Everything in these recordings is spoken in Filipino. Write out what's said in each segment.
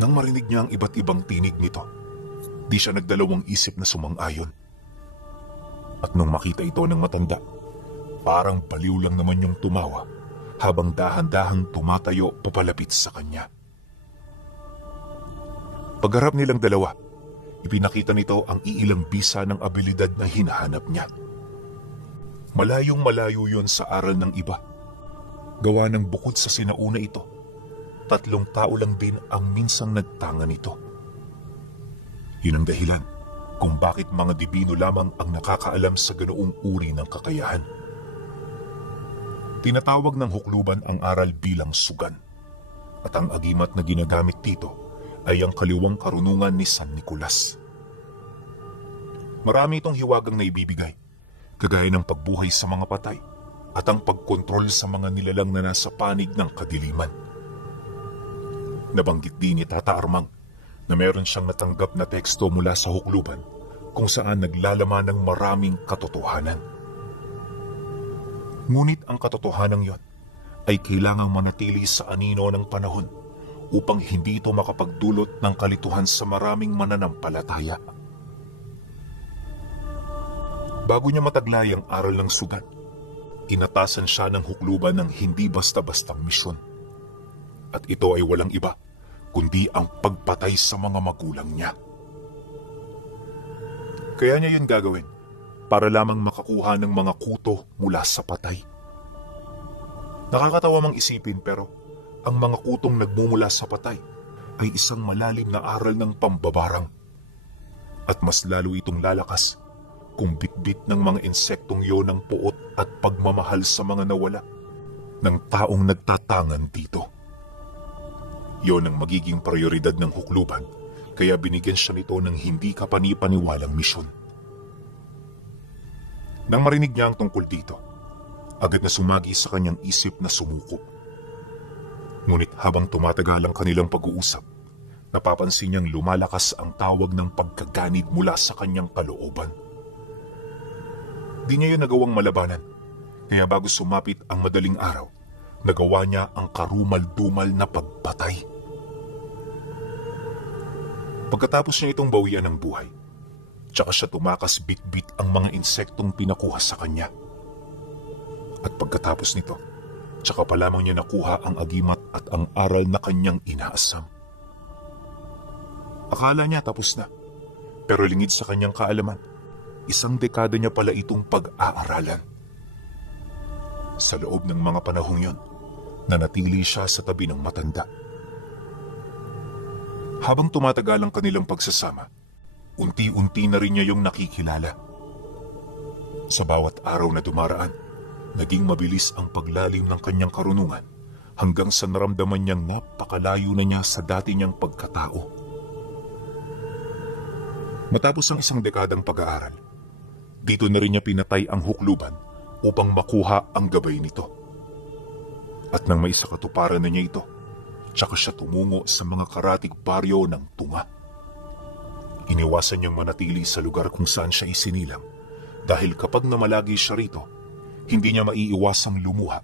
Nang marinig niya ang iba't ibang tinig nito, di siya nagdalawang isip na sumang-ayon. At nung makita ito ng matanda, parang baliw lang naman yung tumawa habang dahan-dahang tumatayo papalapit sa kanya. Pagharap nilang dalawa, ipinakita nito ang iilang bisa ng abilidad na hinahanap niya. Malayong malayo yon sa aral ng iba. Gawa ng bukod sa sinauna ito, 3 tao lang din ang minsang nagtanga nito. Yun ang dahilan kung bakit mga dibino lamang ang nakakaalam sa ganoong uri ng kakayahan. Tinatawag ng hukluban ang aral bilang sugan, at ang agimat na ginagamit dito ay ang kaliwang karunungan ni San Nicolas. Marami itong hiwagang na ibibigay, kagaya ng pagbuhay sa mga patay at ang pagkontrol sa mga nilalang na nasa panig ng kadiliman. Nabanggit din ni Tata Armang na meron siyang natanggap na teksto mula sa hukluban kung saan naglalaman ng maraming katotohanan. Ngunit ang katotohanan yon ay kailangang manatili sa anino ng panahon upang hindi ito makapagdulot ng kalituhan sa maraming mananampalataya. Bago niya mataglay ang aral ng sugat, inatasan siya ng hukluban ng hindi basta-bastang misyon. At ito ay walang iba, kundi ang pagpatay sa mga magulang niya. Kaya niya yun gagawin, para lamang makakuha ng mga kuto mula sa patay. Nakakatawa mang isipin pero ang mga kutong nagmumula sa patay ay isang malalim na aral ng pambabarang. At mas lalo itong lalakas kung bitbit ng mga insektong yon ang puot at pagmamahal sa mga nawala ng taong nagtatangan dito. Yon ang magiging prioridad ng hukluban, kaya binigyan siya nito ng hindi kapani-paniwalang misyon. Nang marinig niya ang tungkol dito, agad na sumagi sa kanyang isip na sumuko. Ngunit habang tumatagal ang kanilang pag-uusap, napapansin niyang lumalakas ang tawag ng pagkaganid mula sa kanyang kalooban. Di niya yun nagawang malabanan, kaya bago sumapit ang madaling araw, nagawa niya ang karumal-dumal na pagpatay. Pagkatapos niya itong bawian ng buhay, tsaka siya tumakas bit-bit ang mga insektong pinakuha sa kanya. At pagkatapos nito, tsaka pa lamang niya nakuha ang agimat at ang aral na kanyang inaasam. Akala niya tapos na, pero lingid sa kanyang kaalaman, 1 dekada niya pala itong pag-aaralan. Sa loob ng mga panahong yon, nanatili siya sa tabi ng matanda. Habang tumatagal ang kanilang pagsasama, unti-unti na rin niya yung nakikilala. Sa bawat araw na dumaraan, naging mabilis ang paglalim ng kanyang karunungan hanggang sa naramdaman niyang napakalayo na niya sa dati niyang pagkatao. Matapos ang 1 dekadang pag-aaral, dito na rin niya pinatay ang hukluban upang makuha ang gabay nito. At nang may sakatuparan na niya ito, tsaka siya tumungo sa mga karatig baryo ng Tunga. Iniwasan niyang manatili sa lugar kung saan siya isinilang dahil kapag namalagi siya rito, hindi niya maiiwasang lumuha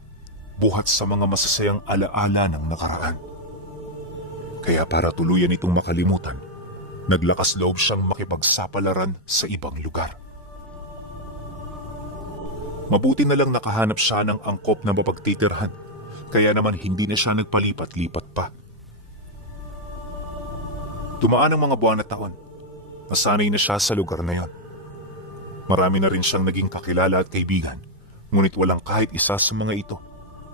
buhat sa mga masasayang alaala ng nakaraan. Kaya para tuluyan itong makalimutan, naglakas loob siyang makipagsapalaran sa ibang lugar. Mabuti na lang nakahanap siya ng angkop na mapagtitirhan, kaya naman hindi na siya nagpalipat-lipat pa. Dumaan ang mga buwan at taon, nasanay na siya sa lugar na yon. Marami na rin siyang naging kakilala at kaibigan, ngunit walang kahit isa sa mga ito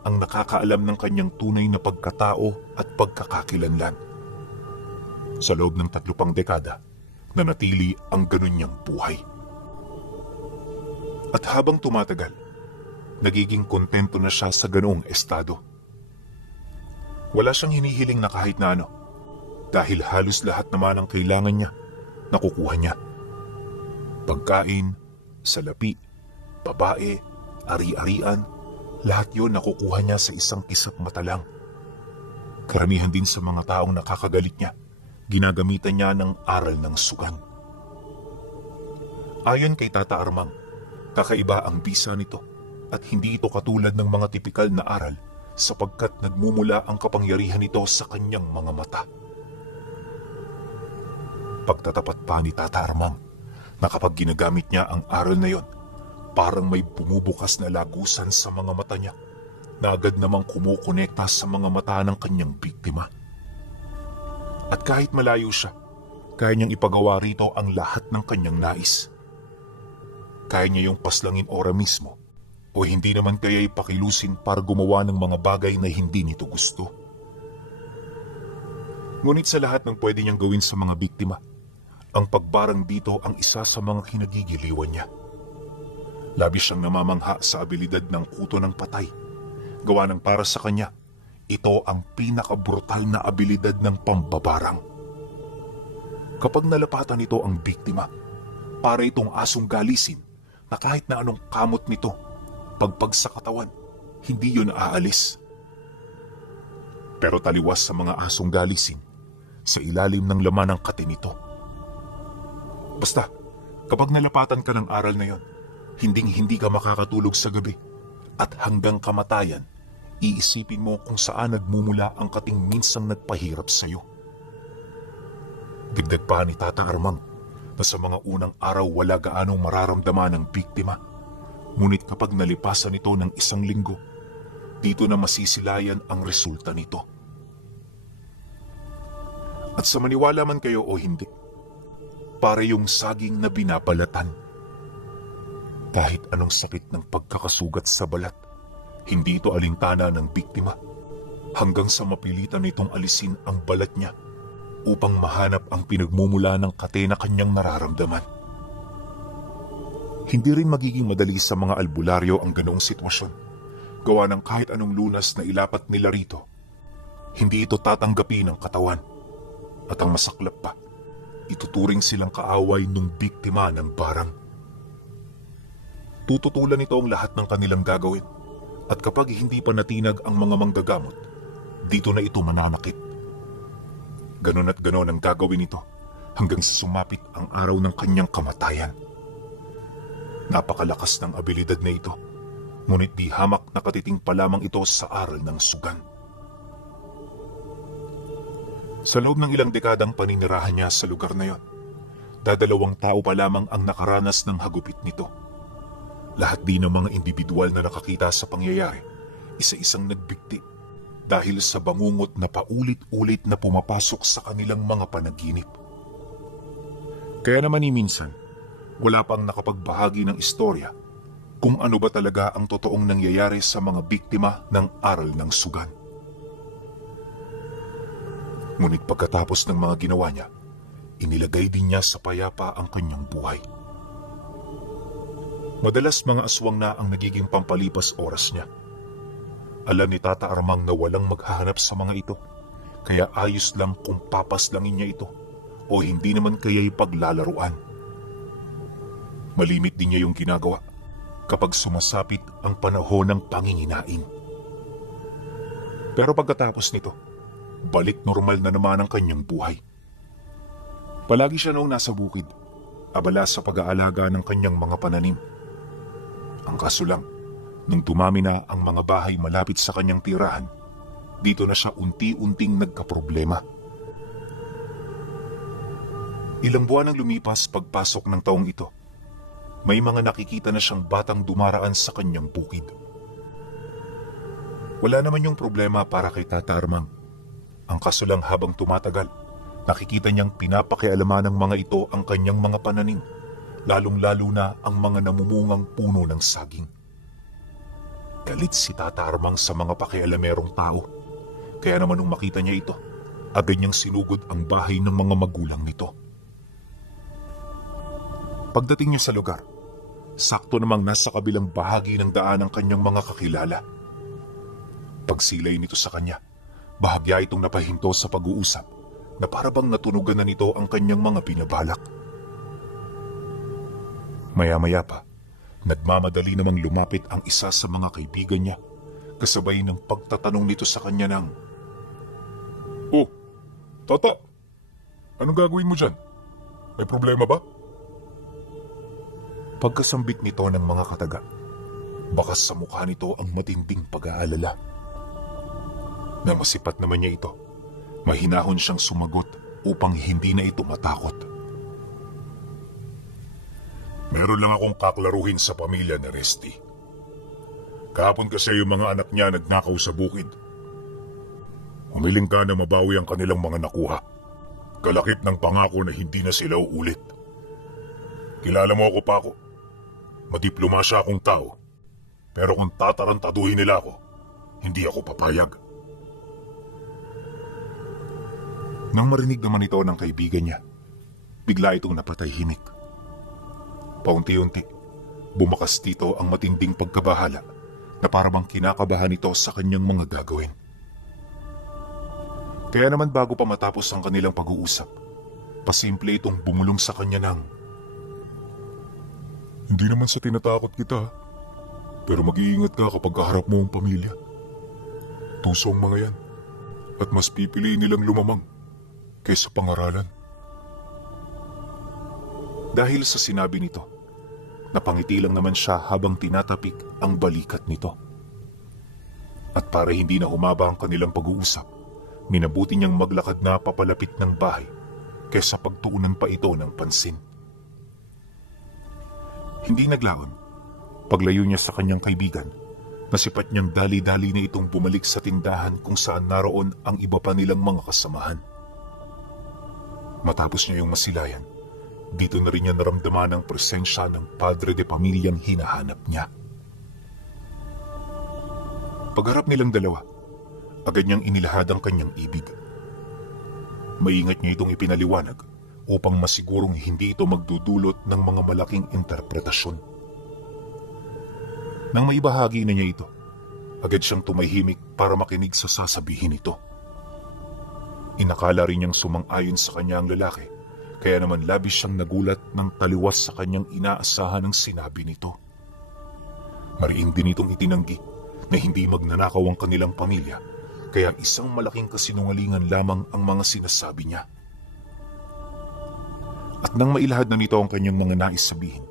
ang nakakaalam ng kanyang tunay na pagkatao at pagkakakilanlan. Sa loob ng 3 pang dekada, nanatili ang ganun niyang buhay. At habang tumatagal, nagiging kontento na siya sa ganoong estado. Wala siyang hinihiling na kahit na ano, dahil halos lahat naman ang kailangan niya, nakukuha niya. Pagkain, salapi, babae, ari-arian, lahat yon nakukuha niya sa isang kisap mata lang. Karamihan din sa mga taong nakakagalit niya, ginagamitan niya ng aral ng sugan. Ayon kay Tata Armang, kakaiba ang bisa nito at hindi ito katulad ng mga tipikal na aral sapagkat nagmumula ang kapangyarihan nito sa kanyang mga mata. Pagtatapat pa ni Tata Armang na kapag ginagamit niya ang aral na yon, parang may bumubukas na lagusan sa mga mata niya na agad namang kumukonekta sa mga mata ng kanyang biktima. At kahit malayo siya, kaya niyang ipagawa rito ang lahat ng kanyang nais. Kaya niya yung paslangin ora mismo o hindi naman kaya ipakilusin para gumawa ng mga bagay na hindi nito gusto. Ngunit sa lahat ng pwede niyang gawin sa mga biktima, ang pagbarang dito ang isa sa mga kinagigiliwan niya. Labis siyang namamangha sa abilidad ng kuto ng patay. Gawa ng para sa kanya, ito ang pinakabrutal na abilidad ng pambabarang. Kapag nalapatan nito ang biktima, para itong asong galisin na kahit na anong kamot nito, pagpag sa katawan, hindi yun aalis. Pero taliwas sa mga asong galisin, sa ilalim ng laman ng kati nito. Basta, kapag nalapatan ka ng aral na yon, hindi ka makakatulog sa gabi at hanggang kamatayan, iisipin mo kung saan nagmumula ang kating minsang nagpahirap sa iyo. Dagdag pa ni Tata Armang na sa mga unang araw wala gaanong mararamdaman ng biktima. Ngunit kapag nalipasan ito ng 1 linggo, dito na masisilayan ang resulta nito. At sa maniwala man kayo o hindi, para yung saging na binabalatan. Kahit anong sakit ng pagkakasugat sa balat, hindi ito alintana ng biktima hanggang sa mapilitan nitong alisin ang balat niya upang mahanap ang pinagmumula ng kate na kanyang nararamdaman. Hindi rin magiging madali sa mga albularyo ang ganoong sitwasyon. Gawa ng kahit anong lunas na ilapat nila rito, hindi ito tatanggapin ng katawan. At ang masaklap pa, ituturing silang kaaway ng biktima ng barang. Tututulan nito ang lahat ng kanilang gagawin. At kapag hindi pa natinag ang mga manggagamot, dito na ito mananakit. Ganon at ganon ang gagawin nito hanggang sa sumapit ang araw ng kanyang kamatayan. Napakalakas ng abilidad na ito, ngunit di hamak na katiting pa lamang ito sa aral ng sugan. Sa loob ng ilang dekadang paninirahan niya sa lugar na yon, 2 tao pa lamang ang nakaranas ng hagupit nito. Lahat din ng mga individual na nakakita sa pangyayari, isa-isang nagbigti dahil sa bangungot na paulit-ulit na pumapasok sa kanilang mga panaginip. Kaya naman minsan, wala pang nakapagbahagi ng istorya kung ano ba talaga ang totoong nangyayari sa mga biktima ng aral ng sugan. Ngunit pagkatapos ng mga ginawa niya, inilagay din niya sa payapa ang kanyang buhay. Madalas mga aswang na ang nagiging pampalipas oras niya. Alam ni Tata Armang na walang maghahanap sa mga ito, kaya ayos lang kung papaslangin niya ito o hindi naman kaya'y paglalaruan. Malimit din niya yung ginagawa kapag sumasapit ang panahon ng panginginain. Pero pagkatapos nito, balik normal na naman ang kanyang buhay. Palagi siya noong nasa bukid, abala sa pag-aalaga ng kanyang mga pananim. Ang kaso lang, nung dumami na ang mga bahay malapit sa kanyang tirahan, dito na siya unti-unting nagkaproblema. Ilang buwan ang lumipas pagpasok ng taong ito, may mga nakikita na siyang batang dumaraan sa kanyang bukid. Wala naman yung problema para kay Tata Armang. Ang kaso lang habang tumatagal, nakikita niyang pinapakialaman ng mga ito ang kanyang mga pananim, lalong-lalo na ang mga namumungang puno ng saging. Galit si Tata Armang sa mga pakialamerong tao, kaya naman nung makita niya ito, agad niyang sinugod ang bahay ng mga magulang nito. Pagdating niya sa lugar, sakto namang nasa kabilang bahagi ng daan ang kanyang mga kakilala. Pagsilay nito sa kanya, bahagya itong napahinto sa pag-uusap na parabang natunugan na nito ang kanyang mga binabalak. Maya-maya pa, nagmamadali namang lumapit ang isa sa mga kaibigan niya, kasabay ng pagtatanong nito sa kanya ng, "Oh, Tata, anong gagawin mo dyan? May problema ba?" Pagkasambit nito ng mga kataga, bakas sa mukha nito ang matinding pag-aalala. Na masipat naman niya ito, mahinahon siyang sumagot upang hindi na ito matakot. Meron lang akong kaklaruhin sa pamilya ni Resty. Kahapon kasi yung mga anak niya nagnakaw sa bukid. Humiling ka na mabawi ang kanilang mga nakuha. Kalakip ng pangako na hindi na sila uulit. Kilala mo ako, Paco. Madiplomasya akong tao. Pero kung tatarantaduhin nila ako, hindi ako papayag. Nang marinig naman ito ng kaibigan niya, bigla itong napatahimik. Paunti-unti, bumakas dito ang matinding pagkabahala na parang kinakabahan ito sa kanyang mga gagawin. Kaya naman bago pa matapos ang kanilang pag-uusap, pasimple itong bumulong sa kanya ng, "Hindi naman sa tinatakot kita, pero mag-iingat ka kapag kaharap mo ang pamilya. Tuso ang mga yan, at mas pipiliin nilang lumamang kaysa pangaralan." Dahil sa sinabi nito, napangiti lang naman siya habang tinatapik ang balikat nito. At para hindi na humaba ang kanilang pag-uusap, minabuti niyang maglakad na papalapit ng bahay kaysa pagtuunan pa ito ng pansin. Hindi naglaon. Paglayo niya sa kanyang kaibigan, nasipat niyang dali-dali na itong bumalik sa tindahan kung saan naroon ang iba pa nilang mga kasamahan. Matapos niya yung masilayan, dito na rin niya naramdaman ang presensya ng padre de pamilyang hinahanap niya. Pagharap nilang dalawa, agad niyang inilahad ang kanyang ibig. Maingat niya itong ipinaliwanag upang masigurong hindi ito magdudulot ng mga malaking interpretasyon. Nang maibahagi na niya ito, agad siyang tumahimik para makinig sa sasabihin nito. Inakala rin niyang sumang-ayon sa kanya ang lalaki, kaya naman labis siyang nagulat nang taliwas sa kanyang inaasahan ng sinabi nito. Mariin din itong itinanggi na hindi magnanakaw ang kanilang pamilya, kaya isang malaking kasinungalingan lamang ang mga sinasabi niya. At nang mailahad na nito ang kanyang mga nais sabihin,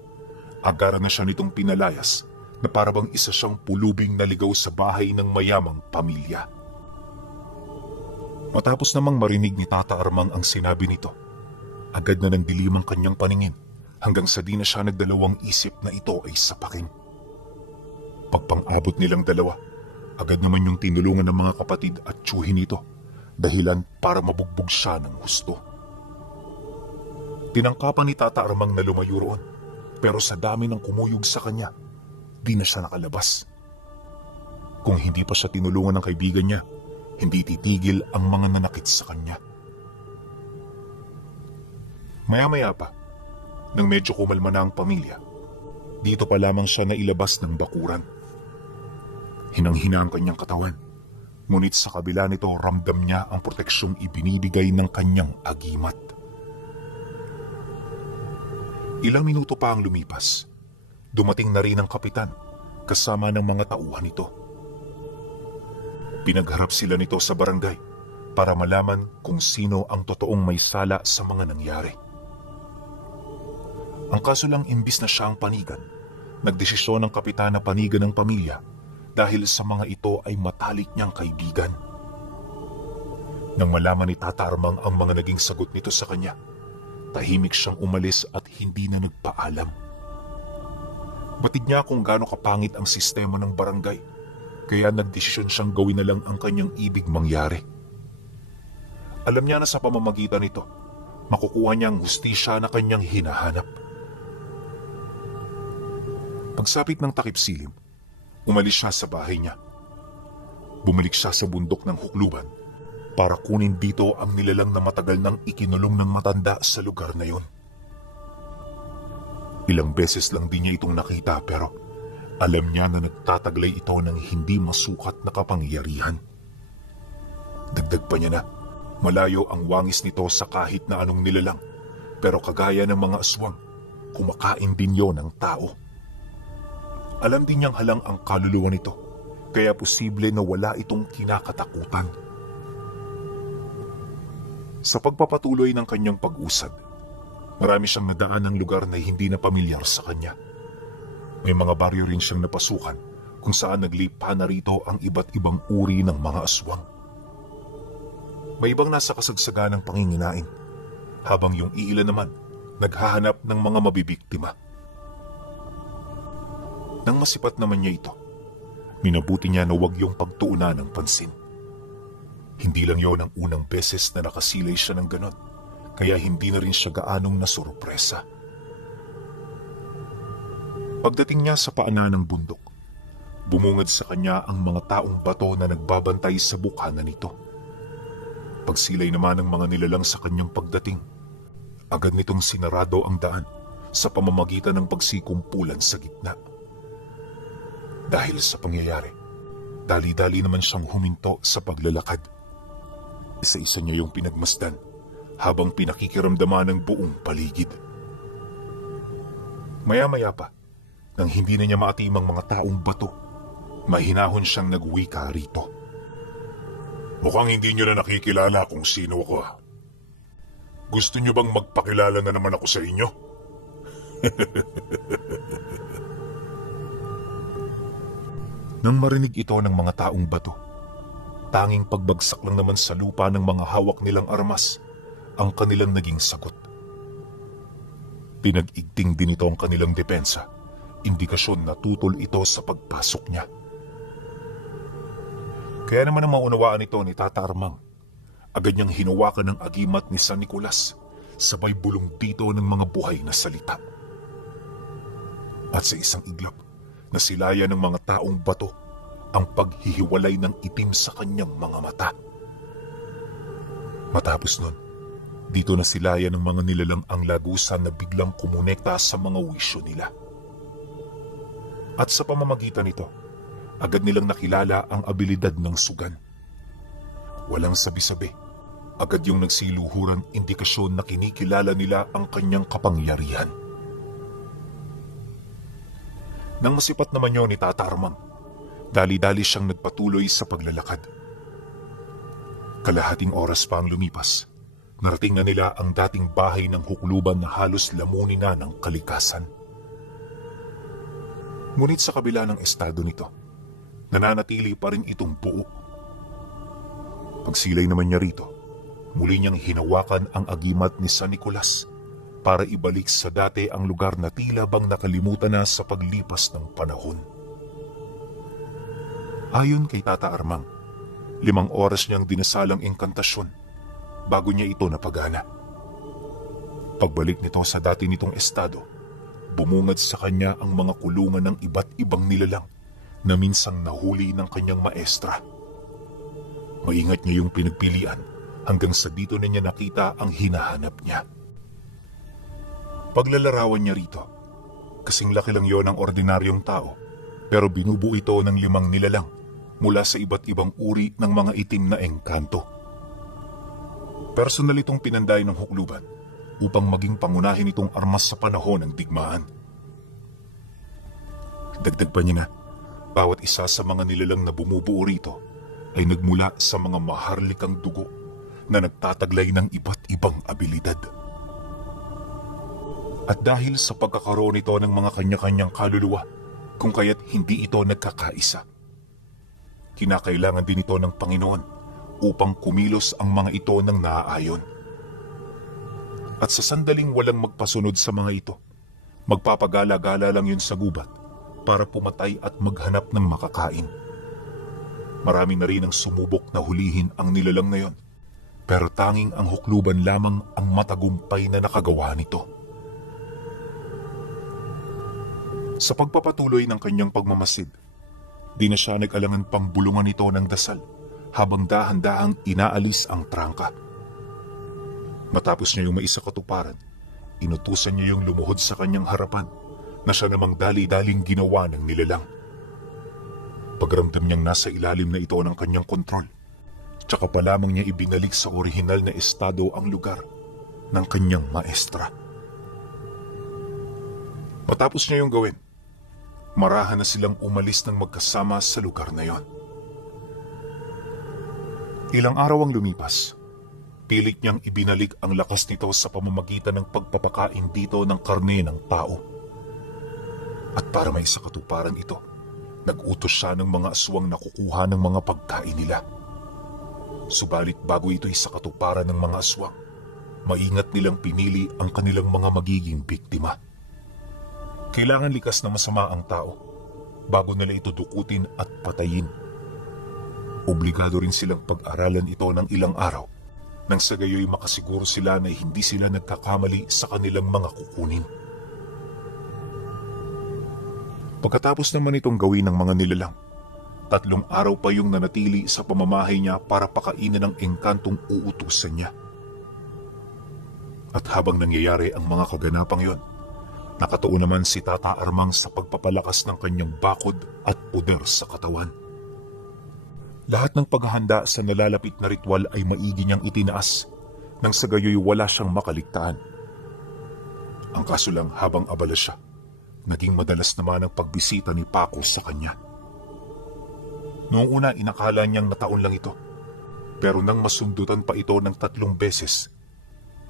agara na siya nitong pinalayas na parabang isa siyang pulubing naligaw sa bahay ng mayamang pamilya. Matapos namang marinig ni Tata Armang ang sinabi nito, agad na nang dilim ang kanyang paningin hanggang sa di na siya nagdalawang isip na ito ay sapakin. Pagpang-abot nilang dalawa, agad naman yung tinulungan ng mga kapatid at tiyuhin nito, dahilan para mabugbog siya ng husto. Tinangkapan ni Tata Armang na lumayo roon, pero sa dami ng kumuyog sa kanya, di na siya nakalabas. Kung hindi pa siya tinulungan ng kaibigan niya, hindi titigil ang mga nanakit sa kanya. Maya-maya pa, nang medyo kumalma na ang pamilya, dito pa lamang siya nailabas ng bakuran. Hinang-hina ang kanyang katawan, ngunit sa kabila nito ramdam niya ang proteksyong ibinibigay ng kanyang agimat. Ilang minuto pa ang lumipas, dumating na rin ang kapitan kasama ng mga tauhan nito. Pinagharap sila nito sa barangay para malaman kung sino ang totoong may sala sa mga nangyari. Ang kaso lang, imbis na siya ang panigan, nagdesisyon ng kapitan na panigan ng pamilya dahil sa mga ito ay matalik niyang kaibigan. Nang malaman ni Tata Armang ang mga naging sagot nito sa kanya, tahimik siyang umalis at hindi na nagpaalam. Batid niya kung gaano kapangit ang sistema ng barangay, kaya nagdesisyon siyang gawin na lang ang kanyang ibig mangyari. Alam niya na sa pamamagitan nito, makukuha niya ang hustisya na kanyang hinahanap. Pagsapit ng takip silim, umalis siya sa bahay niya. Bumalik siya sa bundok ng Hukluban para kunin dito ang nilalang na matagal nang ikinulong ng matanda sa lugar na yon. Ilang beses lang din niya itong nakita pero alam niya na nagtataglay ito ng hindi masukat na kapangyarihan. Dagdag pa niya na malayo ang wangis nito sa kahit na anong nilalang, pero kagaya ng mga aswang, kumakain din yon ng tao. Alam din niyang halang ang kaluluwa nito, kaya posible na wala itong kinakatakutan. Sa pagpapatuloy ng kanyang pag-usad, marami siyang nadaan ng lugar na hindi na pamilyar sa kanya. May mga baryo rin siyang napasukan kung saan naglipa na rito ang iba't ibang uri ng mga aswang. May ibang nasa kasagsagan ng panginginain, habang yung iilan naman naghahanap ng mga mabibiktima. Nang masipat naman niya ito, minabuti niya na huwag yung pagtuunan ng pansin. Hindi lang yon ang unang beses na nakasilay siya ng ganon, kaya hindi na rin siya gaanong nasurpresa. Pagdating niya sa paanan ng bundok, bumungad sa kanya ang mga taong bato na nagbabantay sa bukana nito. Pagsilay naman ng mga nilalang sa kanyang pagdating, agad nitong sinarado ang daan sa pamamagitan ng pagsikumpulan sa gitna. Dahil sa pangyayari, dali-dali naman siyang huminto sa paglalakad. Isa-isa niya yung pinagmasdan habang pinakikiramdaman ng buong paligid. Maya-maya pa, nang hindi na niya maatimang mga taong bato, mahinahon siyang nagwika rito. Mukhang hindi niyo na nakikilala kung sino ako. Gusto niyo bang magpakilala na naman ako sa inyo? Nang marinig ito ng mga taong bato, tanging pagbagsak lang naman sa lupa ng mga hawak nilang armas ang kanilang naging sagot. Pinag-igting din ito ang kanilang depensa, indikasyon na tutol ito sa pagpasok niya. Kaya naman ang maunawaan ito ni Tata Armang, agad niyang hinawakan ng agimat ni San Nicolas, sabay bulong dito ng mga buhay na salita. At sa isang iglap, nasilaya ng mga taong bato ang paghihiwalay ng itim sa kanyang mga mata. Matapos nun, dito nasilaya ng mga nilalang ang lagusan na biglang kumonekta sa mga wisyo nila. At sa pamamagitan nito, agad nilang nakilala ang abilidad ng sugan. Walang sabi-sabi, agad yung nagsiluhuran indikasyon na kinikilala nila ang kanyang kapangyarihan. Nang masipat naman yun ni Tata Armang, dali-dali siyang nagpatuloy sa paglalakad. Kalahating oras pa ang lumipas, narating na nila ang dating bahay ng hukluban na halos lamunin na ng kalikasan. Ngunit sa kabila ng estado nito, nananatili pa rin itong buo. Pagsilay naman niya rito, muli niyang hinawakan ang agimat ni San Nicolas para ibalik sa dati ang lugar na tila bang nakalimutan na sa paglipas ng panahon. Ayon kay Tata Armang, 5 oras niyang dinasalang engkantasyon bago niya ito napagana. Pagbalik nito sa dati nitong estado, bumungad sa kanya ang mga kulungan ng iba't ibang nilalang na minsang nahuli ng kanyang maestra. Maingat niya yung pinagpilian hanggang sa dito na niya nakita ang hinahanap niya. Paglalarawan niya rito, kasing laki lang yon ng ordinaryong tao, pero binubuo ito ng 5 nilalang mula sa iba't ibang uri ng mga itim na engkanto. Personal itong pinanday ng hukluban upang maging pangunahin itong armas sa panahon ng digmaan. Dagdag pa niya na, bawat isa sa mga nilalang na bumubuo rito ay nagmula sa mga maharlikang dugo na nagtataglay ng iba't ibang abilidad. At dahil sa pagkakaroon nito ng mga kanya-kanyang kaluluwa, kung kaya't hindi ito nagkakaisa, kinakailangan din ito ng Panginoon upang kumilos ang mga ito ng naaayon. At sa sandaling walang magpasunod sa mga ito, magpapagala-gala lang yun sa gubat para pumatay at maghanap ng makakain. Marami na rin ang sumubok na hulihin ang nilalang na yon, pero tanging ang hukluban lamang ang matagumpay na nakagawa nito. Sa pagpapatuloy ng kanyang pagmamasid, di na siya nag-alangan pang bulungan ito ng dasal habang dahan-dahang inaalis ang trangka. Matapos niya yung maisa katuparan, inutusan niya yung lumuhod sa kanyang harapan na siya namang dali-daling ginawa ng nilalang. Pagramdam niyang nasa ilalim na ito ng kanyang kontrol, tsaka pa lamang niya ibinalik sa orihinal na estado ang lugar ng kanyang maestra. Matapos niya yung gawin, marahan na silang umalis ng magkasama sa lugar na yon. Ilang araw ang lumipas, pilit niyang ibinalik ang lakas nito sa pamamagitan ng pagpapakain dito ng karne ng tao. At para may sakatuparan ito, nag-utos siya ng mga aswang na kukuha ng mga pagkain nila. Subalit bago ito'y sakatuparan ng mga aswang, maingat nilang pinili ang kanilang mga magiging biktima. Kailangan likas na masama ang tao bago nila ito dukutin at patayin. Obligado rin silang pag-aralan ito ng ilang araw nang sa gayoy makasiguro sila na hindi sila nagkakamali sa kanilang mga kukunin. Pagkatapos naman itong gawin ng mga nilalang, 3 araw pa yung nanatili sa pamamahay niya para pakainin ng engkantong uutusan niya. At habang nangyayari ang mga kaganapang yon, nakatuon naman si Tata Armang sa pagpapalakas ng kanyang bakod at puder sa katawan. Lahat ng paghahanda sa nalalapit na ritual ay maigi niyang itinaas nang sa gayoy wala siyang makaligtaan. Ang kaso lang habang abala siya, naging madalas naman ang pagbisita ni Paco sa kanya. Noong una inakala niyang nataon lang ito, pero nang masundutan pa ito ng 3 beses,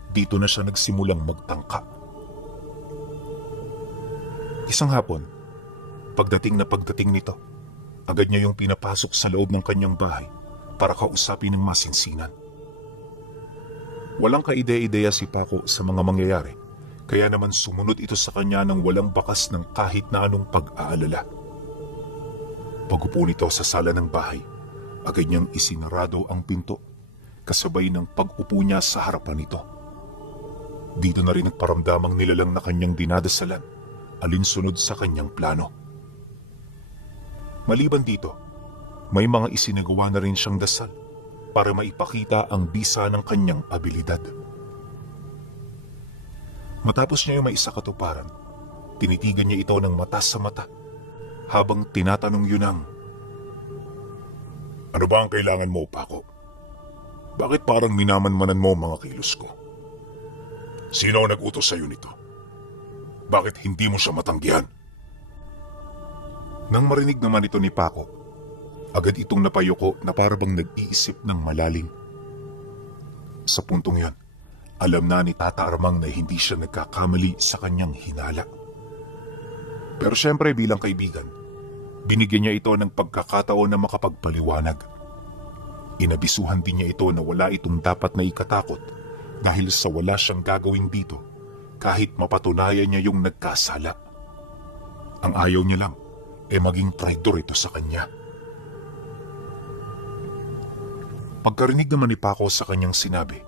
dito na siya nagsimulang magtangka. Isang hapon, pagdating nito, agad niya yung pinapasok sa loob ng kanyang bahay para kausapin ng masinsinan. Walang kaide-ideya si Paco sa mga mangyayari, kaya naman sumunod ito sa kanya ng walang bakas ng kahit na anong pag-aalala. Pag-upo nito sa sala ng bahay, agad niyang isinarado ang pinto, kasabay ng pag-upo niya sa harapan nito. Dito na rin nagparamdamang nilalang na kanyang dinadasalan, alinsunod sa kanyang plano. Maliban dito, may mga isinagawa na rin siyang dasal para maipakita ang bisa ng kanyang abilidad. Matapos niya yung may katuparan, tinitigan niya ito ng mata sa mata habang tinatanong yun ang, "Ano ba ang kailangan mo, Paco? Bakit parang minamanmanan mo mga kilos ko? Sino ang nag-utos sa'yo nito? Bakit hindi mo siya matanggihan?" Nang marinig naman ito ni Paco, agad itong napayuko na parabang nag-iisip ng malalim. Sa puntong yon, alam na ni Tata Armang na hindi siya nagkakamali sa kanyang hinala. Pero syempre bilang kaibigan, binigyan niya ito ng pagkakataon na makapagpaliwanag. Inabisuhan din niya ito na wala itong dapat na ikatakot dahil sa wala siyang gagawin dito kahit mapatunayan niya yung nagkasala. Ang ayaw niya lang maging traidor ito sa kanya. Pagkarinig naman ni Paco sa kanyang sinabi,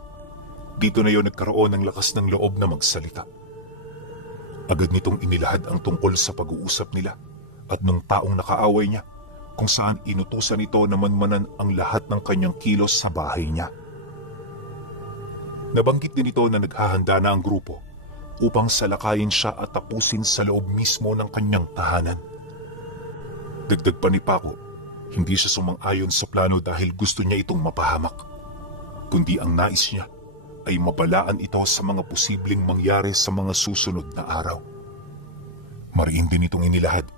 dito na yon nagkaroon ng lakas ng loob na magsalita. Agad nitong inilahad ang tungkol sa pag-uusap nila at ng taong nakaaway niya, kung saan inutusan ito na manmanan ang lahat ng kanyang kilos sa bahay niya. Nabanggit din ito na naghahanda na ang grupo upang salakayin siya at tapusin sa loob mismo ng kanyang tahanan. Dagdag pa ni Paco, hindi siya sumang-ayon sa plano dahil gusto niya itong mapahamak, kundi ang nais niya ay mabalaan ito sa mga posibleng mangyari sa mga susunod na araw. Mariin din itong inilahad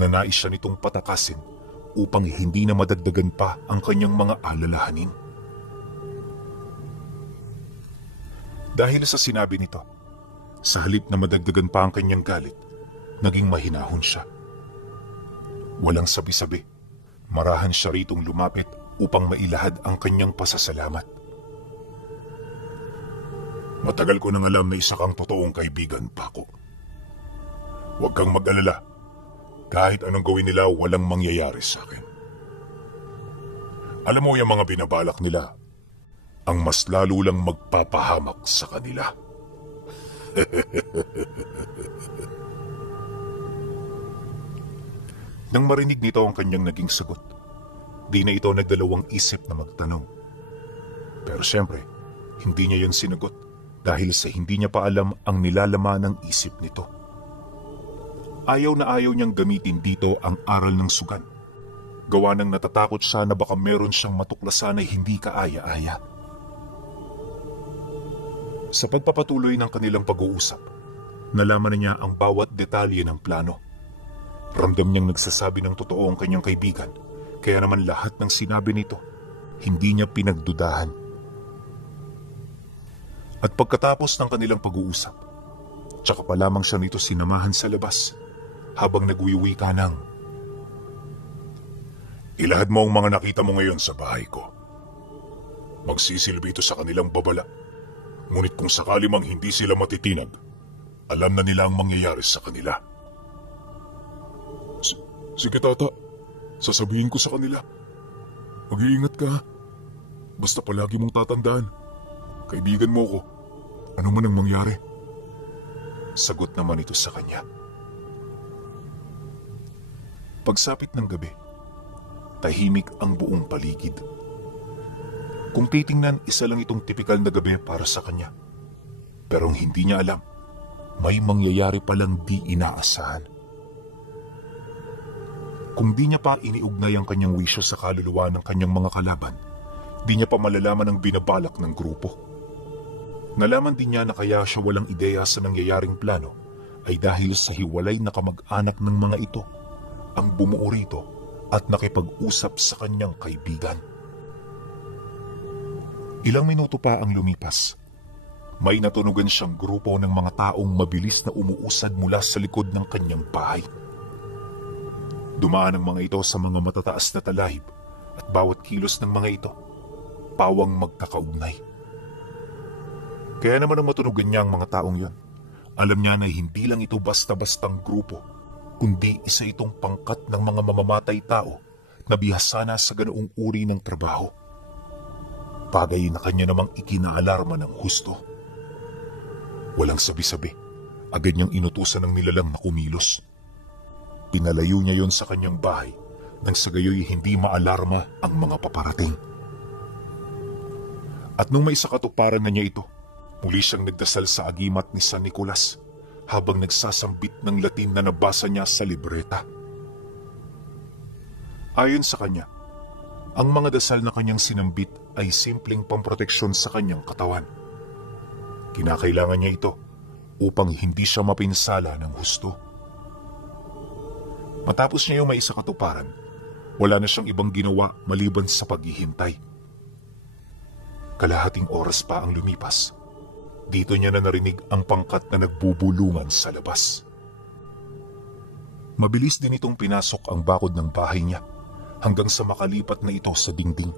na nais siya nitong patakasin upang hindi na madagdagan pa ang kanyang mga alalahanin. Dahil sa sinabi nito, sa halip na madagdagan pa ang kanyang galit, naging mahinahon siya. Walang sabi-sabi, marahan siya ritong lumapit upang mailahad ang kanyang pasasalamat. Matagal ko nang alam na isa kang totoong kaibigan, Paco. Huwag kang mag-alala. Kahit anong gawin nila, walang mangyayari sa akin. Alam mo yung mga binabalak nila, ang mas lalo lang magpapahamak sa kanila. Nang marinig nito ang kanyang naging sagot, di na ito nagdalawang isip na magtanong. Pero siyempre, hindi niya yun sinagot dahil sa hindi niya pa alam ang nilalaman ng isip nito. Ayaw na ayaw niyang gamitin dito ang aral ng sugan. Gawa nang natatakot siya na baka meron siyang matuklasan ay hindi kaaya-aya. Sa pagpapatuloy ng kanilang pag-uusap, nalaman na niya ang bawat detalye ng plano. Ramdam niyang nagsasabi ng totoo ang kanyang kaibigan, kaya naman lahat ng sinabi nito, hindi niya pinagdudahan. At pagkatapos ng kanilang pag-uusap, tsaka pa lamang siya nito sinamahan sa labas habang nagwiwi ka ng, "Ilahad mo ang mga nakita mo ngayon sa bahay ko. Magsisilbi ito sa kanilang babala. Ngunit kung sakali mang hindi sila matitinag, alam na nila ang mangyayari sa kanila." Sige tata, sasabihin ko sa kanila. Mag-iingat ka ha. Basta palagi mong tatandaan. Kaibigan mo ko. Ano man ang mangyari. Sagot naman ito sa kanya. Pagsapit ng gabi, tahimik ang buong paligid. Kung titingnan, isa lang itong tipikal na gabi para sa kanya. Pero hindi niya alam, may mangyayari palang di inaasahan. Kung di niya pa iniugnay ang kanyang wisyo sa kaluluwa ng kanyang mga kalaban, di niya pa malalaman ang binabalak ng grupo. Nalaman din niya na kaya siya walang ideya sa nangyayaring plano ay dahil sa hiwalay na kamag-anak ng mga ito ang bumuo rito at nakipag-usap sa kanyang kaibigan. Ilang minuto pa ang lumipas. May natunugan siyang grupo ng mga taong mabilis na umuusad mula sa likod ng kanyang bahay. Dumaan ang mga ito sa mga matataas na talahib at bawat kilos ng mga ito, pawang magkakaugnay. Kaya naman ang matunugan niya ang mga taong yon. Alam niya na hindi lang ito basta-bastang grupo, kundi isa itong pangkat ng mga mamamatay tao na bihasa na sa ganoong uri ng trabaho. Bagay na kanya namang ikinaalarma ng husto. Walang sabi-sabi, agad niyang inutusan ng nilalang na kumilos. Pinalayo niya yon sa kanyang bahay nang sa gayoy hindi maalarma ang mga paparating. At nung may sakatuparan na niya ito, muli siyang nagdasal sa agimat ni San Nicolas habang nagsasambit ng Latin na nabasa niya sa libreta. Ayon sa kanya, ang mga dasal na kanyang sinambit ay simpleng pamproteksyon sa kanyang katawan. Kinakailangan niya ito upang hindi siya mapinsala ng husto. Matapos niya yung maisakatuparan, wala na siyang ibang ginawa maliban sa paghihintay. Kalahating oras pa ang lumipas. Dito niya na narinig ang pangkat na nagbubulungan sa labas. Mabilis din itong pinasok ang bakod ng bahay niya hanggang sa makalipat na ito sa dingding.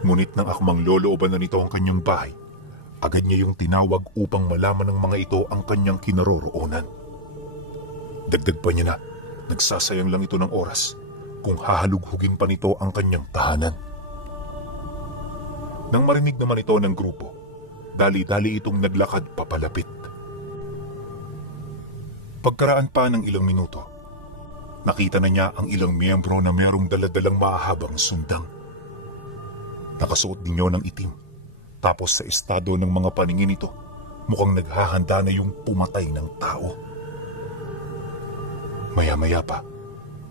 Ngunit nang akmang lolooban na nito ang kanyang bahay, agad niya yung tinawag upang malaman ng mga ito ang kanyang kinaroroonan. Dagdag pa niya na, nagsasayang lang ito ng oras kung hahalughugin pa nito ang kanyang tahanan. Nang marinig naman ito ng grupo, dali-dali itong naglakad papalapit. Pagkaraan pa ng ilang minuto, nakita na niya ang ilang miyembro na mayroong daladalang mahahabang sundang. Nakasuot din yun ng itim, tapos sa estado ng mga paningin ito, mukhang naghahanda na yung pumatay ng tao. Maya-maya pa,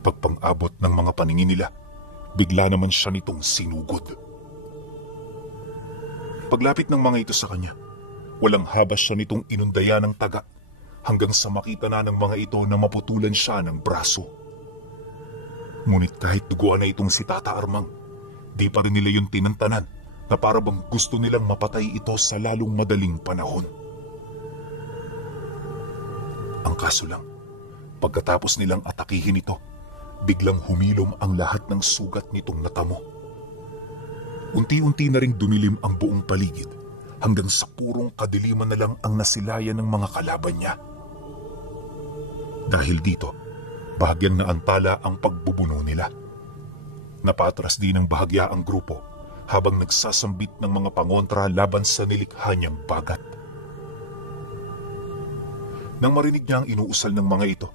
pagpang-abot ng mga paningin nila, bigla naman siya nitong sinugod. Paglapit ng mga ito sa kanya, walang habas siya nitong inundaya ng taga hanggang sa makita na ng mga ito na maputulan siya ng braso. Ngunit kahit duguan na itong si Tata Armang, di pa rin nila yung tinantanan na para bang gusto nilang mapatay ito sa lalong madaling panahon. Ang kaso lang, pagkatapos nilang atakihin ito, biglang humilom ang lahat ng sugat nitong natamo. Unti-unti na ring dumilim ang buong paligid hanggang sa purong kadiliman na lang ang nasilayan ng mga kalaban niya. Dahil dito, bahagyang naantala ang pagbubuno nila. Napatras din ng bahagya ang grupo habang nagsasambit ng mga pangontra laban sa nilikha niyang bagat. Nang marinig niya ang inuusal ng mga ito,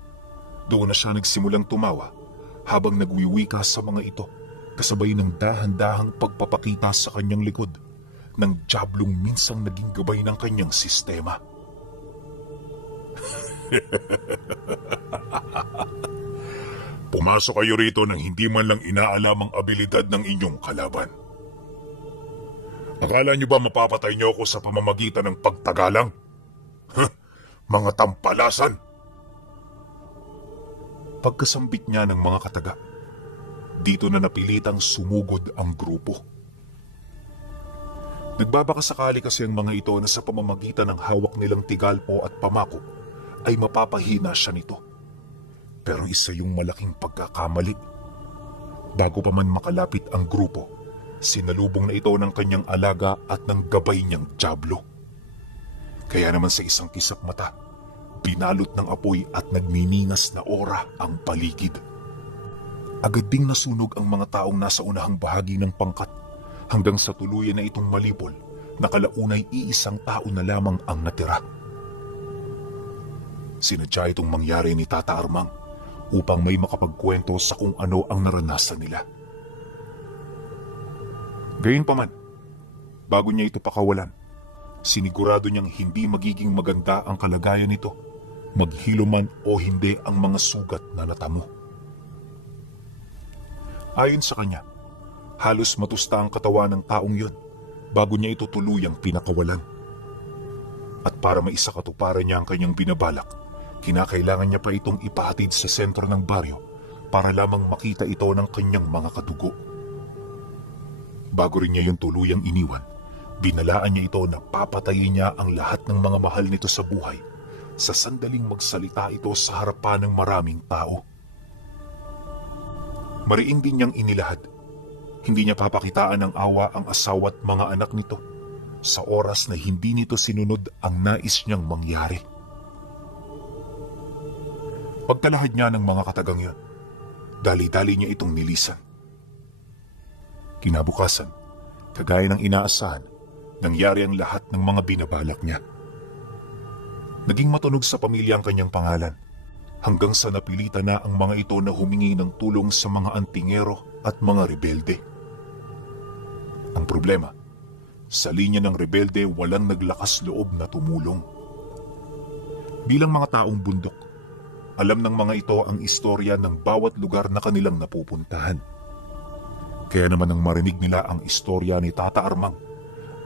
doon na siya nagsimulang tumawa habang nagwiwika sa mga ito kasabay ng dahan-dahang pagpapakita sa kanyang likod ng diablong minsang naging gabay ng kanyang sistema. Pumasok kayo rito nang hindi man lang inaalam ang abilidad ng inyong kalaban. Akala niyo ba mapapatay niyo ako sa pamamagitan ng pagtagalang? Mga tampalasan! Pagkasambit niya ng mga kataga, dito na napilitang sumugod ang grupo. Nagbabaka sakali kasi ang mga ito na sa pamamagitan ng hawak nilang tigalpo at pamako ay mapapahina siya nito. Pero isa yung malaking pagkakamali. Bago pa man makalapit ang grupo, sinalubong na ito ng kanyang alaga at ng gabay niyang dyablo. Kaya naman sa isang kisap mata, binalot ng apoy at nagniningas na ora ang paligid. Agad ding nasunog ang mga taong nasa unahang bahagi ng pangkat hanggang sa tuluyan na itong malipol na kalaunay iisang tao na lamang ang natira. Sinadya itong mangyari ni Tata Armang upang may makapagkwento sa kung ano ang naranasan nila. Gayunpaman, bago niya ito pakawalan, sinigurado niyang hindi magiging maganda ang kalagayan nito, maghilo man o hindi ang mga sugat na natamo. Ayon sa kanya, halos matusta ang katawan ng taong yun bago niya ito tuluyang pinakawalan. At para maisakatuparan niya ang kanyang binabalak, kinakailangan niya pa itong ipahatid sa sentro ng baryo para lamang makita ito ng kanyang mga kadugo. Bago rin niya yung tuluyang iniwan, binalaan niya ito na papatayin niya ang lahat ng mga mahal nito sa buhay sa sandaling magsalita ito sa harapan ng maraming tao. Mariin din niyang inilahad. Hindi niya papakitaan ng awa ang asawa at mga anak nito sa oras na hindi nito sinunod ang nais niyang mangyari. Pagkalahad niya ng mga katagang yun, dali-dali niya itong nilisan. Kinabukasan, kagaya ng inaasahan, nangyari ang lahat ng mga binabalak niya. Naging matunog sa pamilya ang kanyang pangalan, hanggang sa napilitan na ang mga ito na humingi ng tulong sa mga antingero at mga rebelde. Ang problema, sa linya ng rebelde walang naglakas loob na tumulong. Bilang mga taong bundok, alam ng mga ito ang istorya ng bawat lugar na kanilang napupuntahan. Kaya naman nang marinig nila ang istorya ni Tata Armang,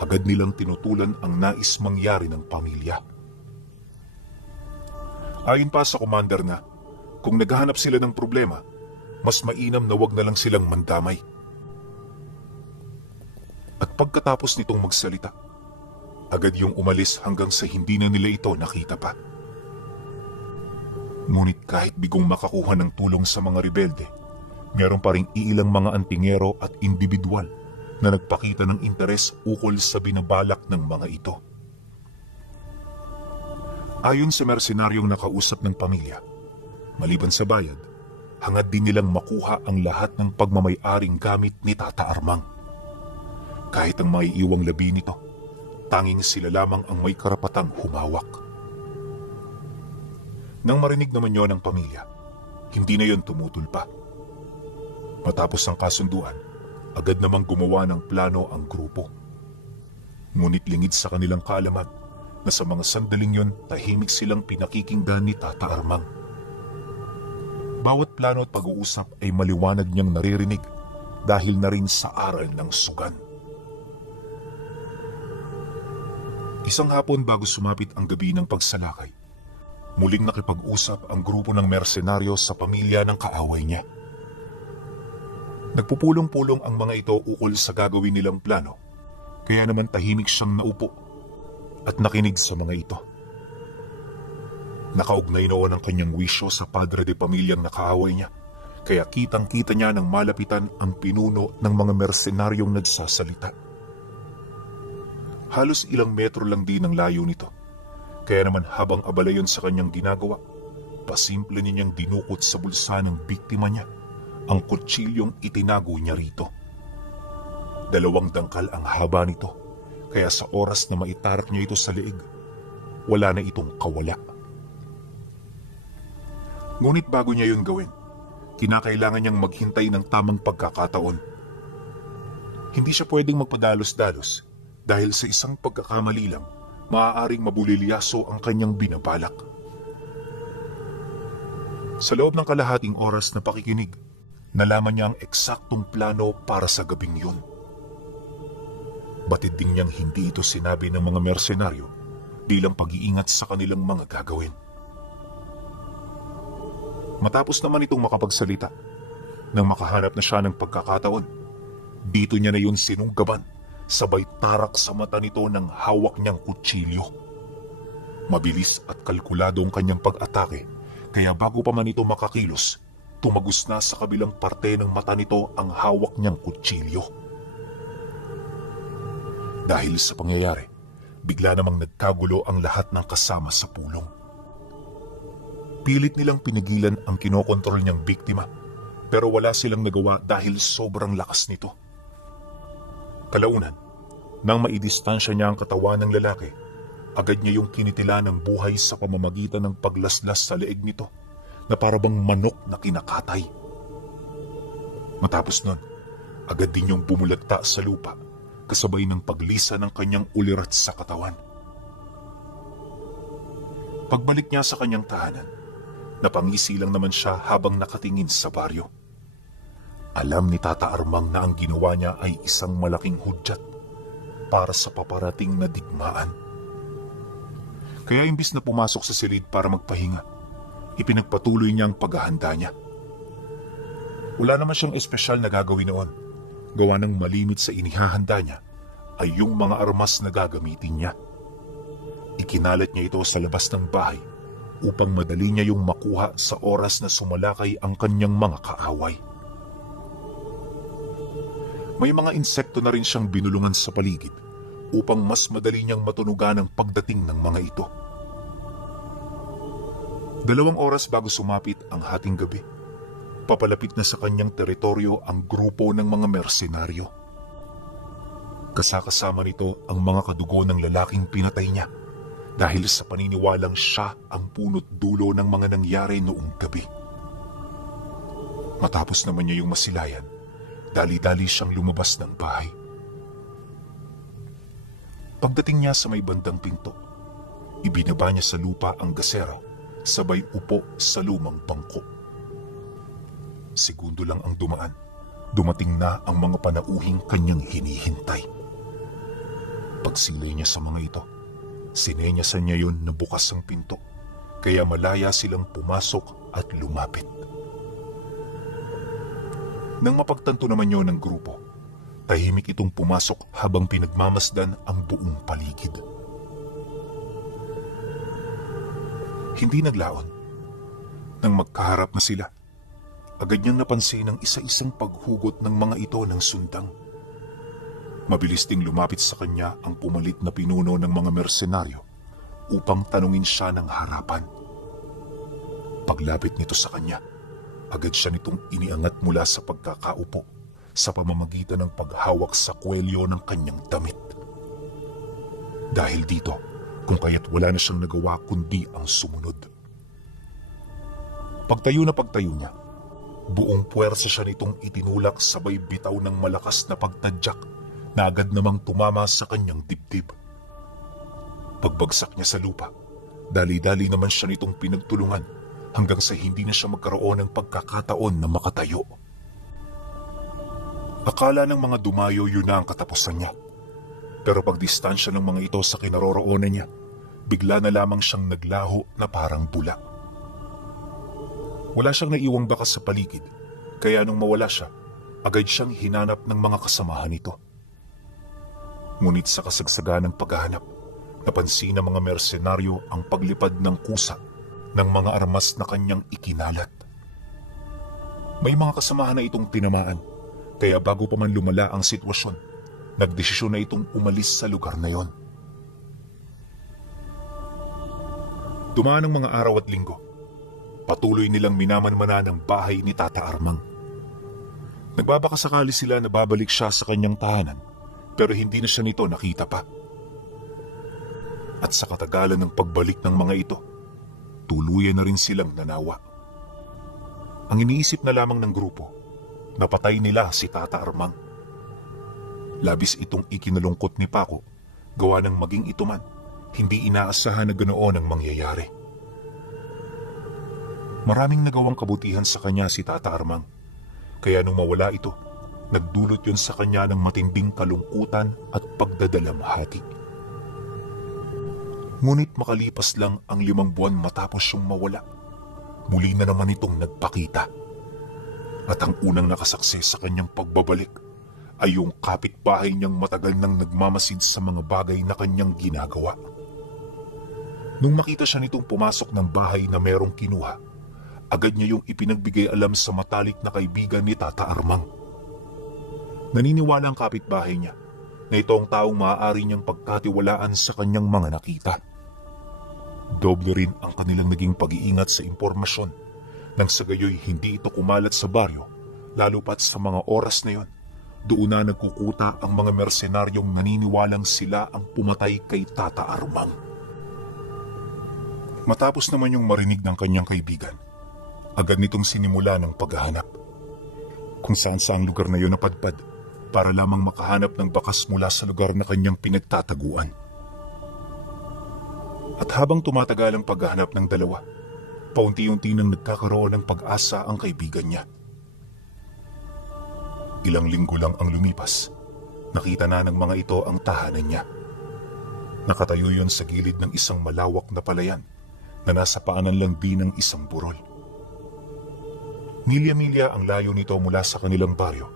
agad nilang tinutulan ang nais mangyari ng pamilya. Ayon pa sa commander na, kung naghahanap sila ng problema, mas mainam na wag na lang silang mandamay. At pagkatapos nitong magsalita, agad yung umalis hanggang sa hindi na nila ito nakita pa. Ngunit kahit bigong makakuha ng tulong sa mga rebelde, meron pa ring iilang mga antingero at individual na nagpakita ng interes ukol sa binabalak ng mga ito. Ayon sa mersenaryong nakausap ng pamilya, maliban sa bayad, hangad din nilang makuha ang lahat ng pagmamay-aring gamit ni Tata Armang. Kahit ang maiiwang labi nito, tanging sila lamang ang may karapatang humawak. Nang marinig naman yon ng pamilya, hindi na yon tumutol pa. Matapos ang kasunduan, agad namang gumawa ng plano ang grupo. Ngunit lingid sa kanilang kaalaman na sa mga sandaling yon tahimik silang pinakikinggan ni Tata Armang. Bawat plano at pag-uusap ay maliwanag niyang naririnig dahil na rin sa aral ng sugan. Isang hapon bago sumapit ang gabi ng pagsalakay, muling nakipag-usap ang grupo ng mersenaryo sa pamilya ng kaaway niya. Nagpupulong-pulong ang mga ito ukol sa gagawin nilang plano, kaya naman tahimik siyang naupo at nakinig sa mga ito. Nakaugnay noon ang kanyang wisyo sa padre de pamilyang nakaaway niya, kaya kitang-kita niya nang malapitan ang pinuno ng mga mersenaryong nagsasalita. Halos ilang metro lang din ang layo nito, kaya naman habang abala yun sa kanyang ginagawa, pasimple niyang dinukot sa bulsa ng biktima niya ang kutsilyong itinago niya rito. 2 dangkal ang haba nito, kaya sa oras na maitarak niya ito sa leeg, wala na itong kawala. Ngunit bago niya yun gawin, kinakailangan niyang maghintay ng tamang pagkakataon. Hindi siya pwedeng magpadalos-dalos dahil sa isang pagkakamali lang, maaaring mabulilyaso ang kanyang binabalak. Sa loob ng kalahating oras na pakikinig, nalaman niya ang eksaktong plano para sa gabing yun. Batid din niyang hindi ito sinabi ng mga mersenaryo bilang pag-iingat sa kanilang mga gagawin. Matapos naman itong makapagsalita, nang makahanap na siya ng pagkakataon, dito niya na yun sinunggaban, sabay tarak sa mata nito ng hawak niyang kutsilyo. Mabilis at kalkulado ang kanyang pag-atake, kaya bago pa man ito makakilos, tumagos na sa kabilang parte ng mata nito ang hawak niyang kutsilyo. Dahil sa pangyayari, bigla namang nagkagulo ang lahat ng kasama sa pulong. Pilit nilang pinigilan ang kinokontrol niyang biktima, Pero wala silang nagawa dahil sobrang lakas nito. Kalaunan, nang maidistansya niya ang katawan ng lalaki, agad niya yung kinitila ng buhay sa pamamagitan ng paglaslas sa leeg nito na parabang manok na kinakatay. Matapos nun, agad din yung bumulagta sa lupa kasabay ng paglisa ng kanyang ulirat sa katawan. Pagbalik niya sa kanyang tahanan, napangisi lang naman siya habang nakatingin sa baryo. Alam ni Tata Armang na ang ginawa niya ay isang malaking hudyat para sa paparating na digmaan. Kaya imbis na pumasok sa silid para magpahinga, ipinagpatuloy niya ang paghahanda niya. Wala naman siyang espesyal na gagawin noon. Gawa ng malimit sa inihahanda niya ay yung mga armas na gagamitin niya. Ikinalat niya ito sa labas ng bahay upang madali niya yung makuha sa oras na sumalakay ang kanyang mga kaaway. May mga insekto na rin siyang binulungan sa paligid upang mas madali niyang matunugan ang pagdating ng mga ito. 2 oras bago sumapit ang hating gabi, papalapit na sa kanyang teritoryo ang grupo ng mga mersenaryo. Kasakasama nito ang mga kadugo ng lalaking pinatay niya dahil sa paniniwalang siya ang punot dulo ng mga nangyari noong gabi. Matapos naman niya yung masilayan, dali-dali siyang lumabas ng bahay. Pagdating niya sa may bandang pinto, ibinaba niya sa lupa ang gasera sabay upo sa lumang bangko. Segundo lang ang dumaan, dumating na ang mga panauhing kanyang hinihintay. Pagsilay niya sa mga ito, sinenyasan niya yun na bukas ang pinto, kaya malaya silang pumasok at lumapit. Nang mapagtanto naman yun ng grupo, tahimik itong pumasok habang pinagmamasdan ang buong paligid. Hindi naglaon. Nang magkaharap na sila, agad niyang napansin ang isa-isang paghugot ng mga ito ng sundang. Mabilis ding lumapit sa kanya ang pumalit na pinuno ng mga mersenaryo upang tanungin siya ng harapan. Paglapit nito sa kanya, agad siya nitong iniangat mula sa pagkakaupo sa pamamagitan ng paghawak sa kwelyo ng kanyang damit. Dahil dito, kung kaya't wala na siyang nagawa kundi ang sumunod. Pagtayo niya, buong puwersa siya nitong itinulak sabay bitaw ng malakas na pagtadyak na agad namang tumama sa kanyang dibdib. Pagbagsak niya sa lupa, dali-dali naman siya nitong pinagtulungan hanggang sa hindi na siya magkaroon ng pagkakataon na makatayo. Akala ng mga dumayo yun na ang katapusan niya. Pero pagdistansya ng mga ito sa kinaroroonan niya, bigla na lamang siyang naglaho na parang bula. Wala siyang naiwang bakas sa paligid, kaya nung mawala siya, agad siyang hinanap ng mga kasamahan nito. Ngunit sa kasagsagan ng paghahanap, napansin ng mga mersenaryo ang paglipad ng kusa ng mga armas na kanyang ikinalat. May mga kasamahan na itong tinamaan, kaya bago pa man lumala ang sitwasyon, nagdesisyon na itong umalis sa lugar na yon. Dumaan ang mga araw at linggo. Patuloy nilang minamanmana ng bahay ni Tata Armang. Nagbabakasakali sila na babalik siya sa kanyang tahanan, pero hindi na siya nito nakita pa. At sa katagalan ng pagbalik ng mga ito, tuluyan na rin silang nanawa. Ang iniisip na lamang ng grupo, napatay nila si Tata Armang. Labis itong ikinalungkot ni Paco, gawa ng maging ito man, hindi inaasahan na ganoon ang mangyayari. Maraming nagawang kabutihan sa kanya si Tata Armang, kaya nung mawala ito, nagdulot yun sa kanya ng matinding kalungkutan at pagdadalamhati. Ngunit makalipas lang ang 5 buwan matapos siyang mawala, muli na naman itong nagpakita. At ang unang nakasaksi sa kanyang pagbabalik ay yung kapitbahay niyang matagal nang nagmamasid sa mga bagay na kanyang ginagawa. Nung makita siya nitong pumasok ng bahay na merong kinuha, agad niya yung ipinagbigay alam sa matalik na kaibigan ni Tata Armang. Naniniwala ang kapitbahay niya na ito ang taong maaari niyang pagkatiwalaan sa kanyang mga nakita. Doble rin ang kanilang naging pag-iingat sa impormasyon nang sa gayoy hindi ito kumalat sa baryo lalo pat sa mga oras na yon. Doon na nagkukuta ang mga mersenaryong naniniwalang sila ang pumatay kay Tata Armang. Matapos naman yung marinig ng kanyang kaibigan, agad nitong sinimula ng paghahanap. Kung saan saang lugar na yon napadpad para lamang makahanap ng bakas mula sa lugar na kanyang pinagtataguan. At habang tumatagal ang paghahanap ng dalawa, paunti-unti nang nagkakaroon ng pag-asa ang kaibigan niya. Ilang linggo lang ang lumipas, nakita na ng mga ito ang tahanan niya. Nakatayo yon sa gilid ng isang malawak na palayan na nasa paanan lang din ng isang burol. Milya-milya ang layo nito mula sa kanilang baryo,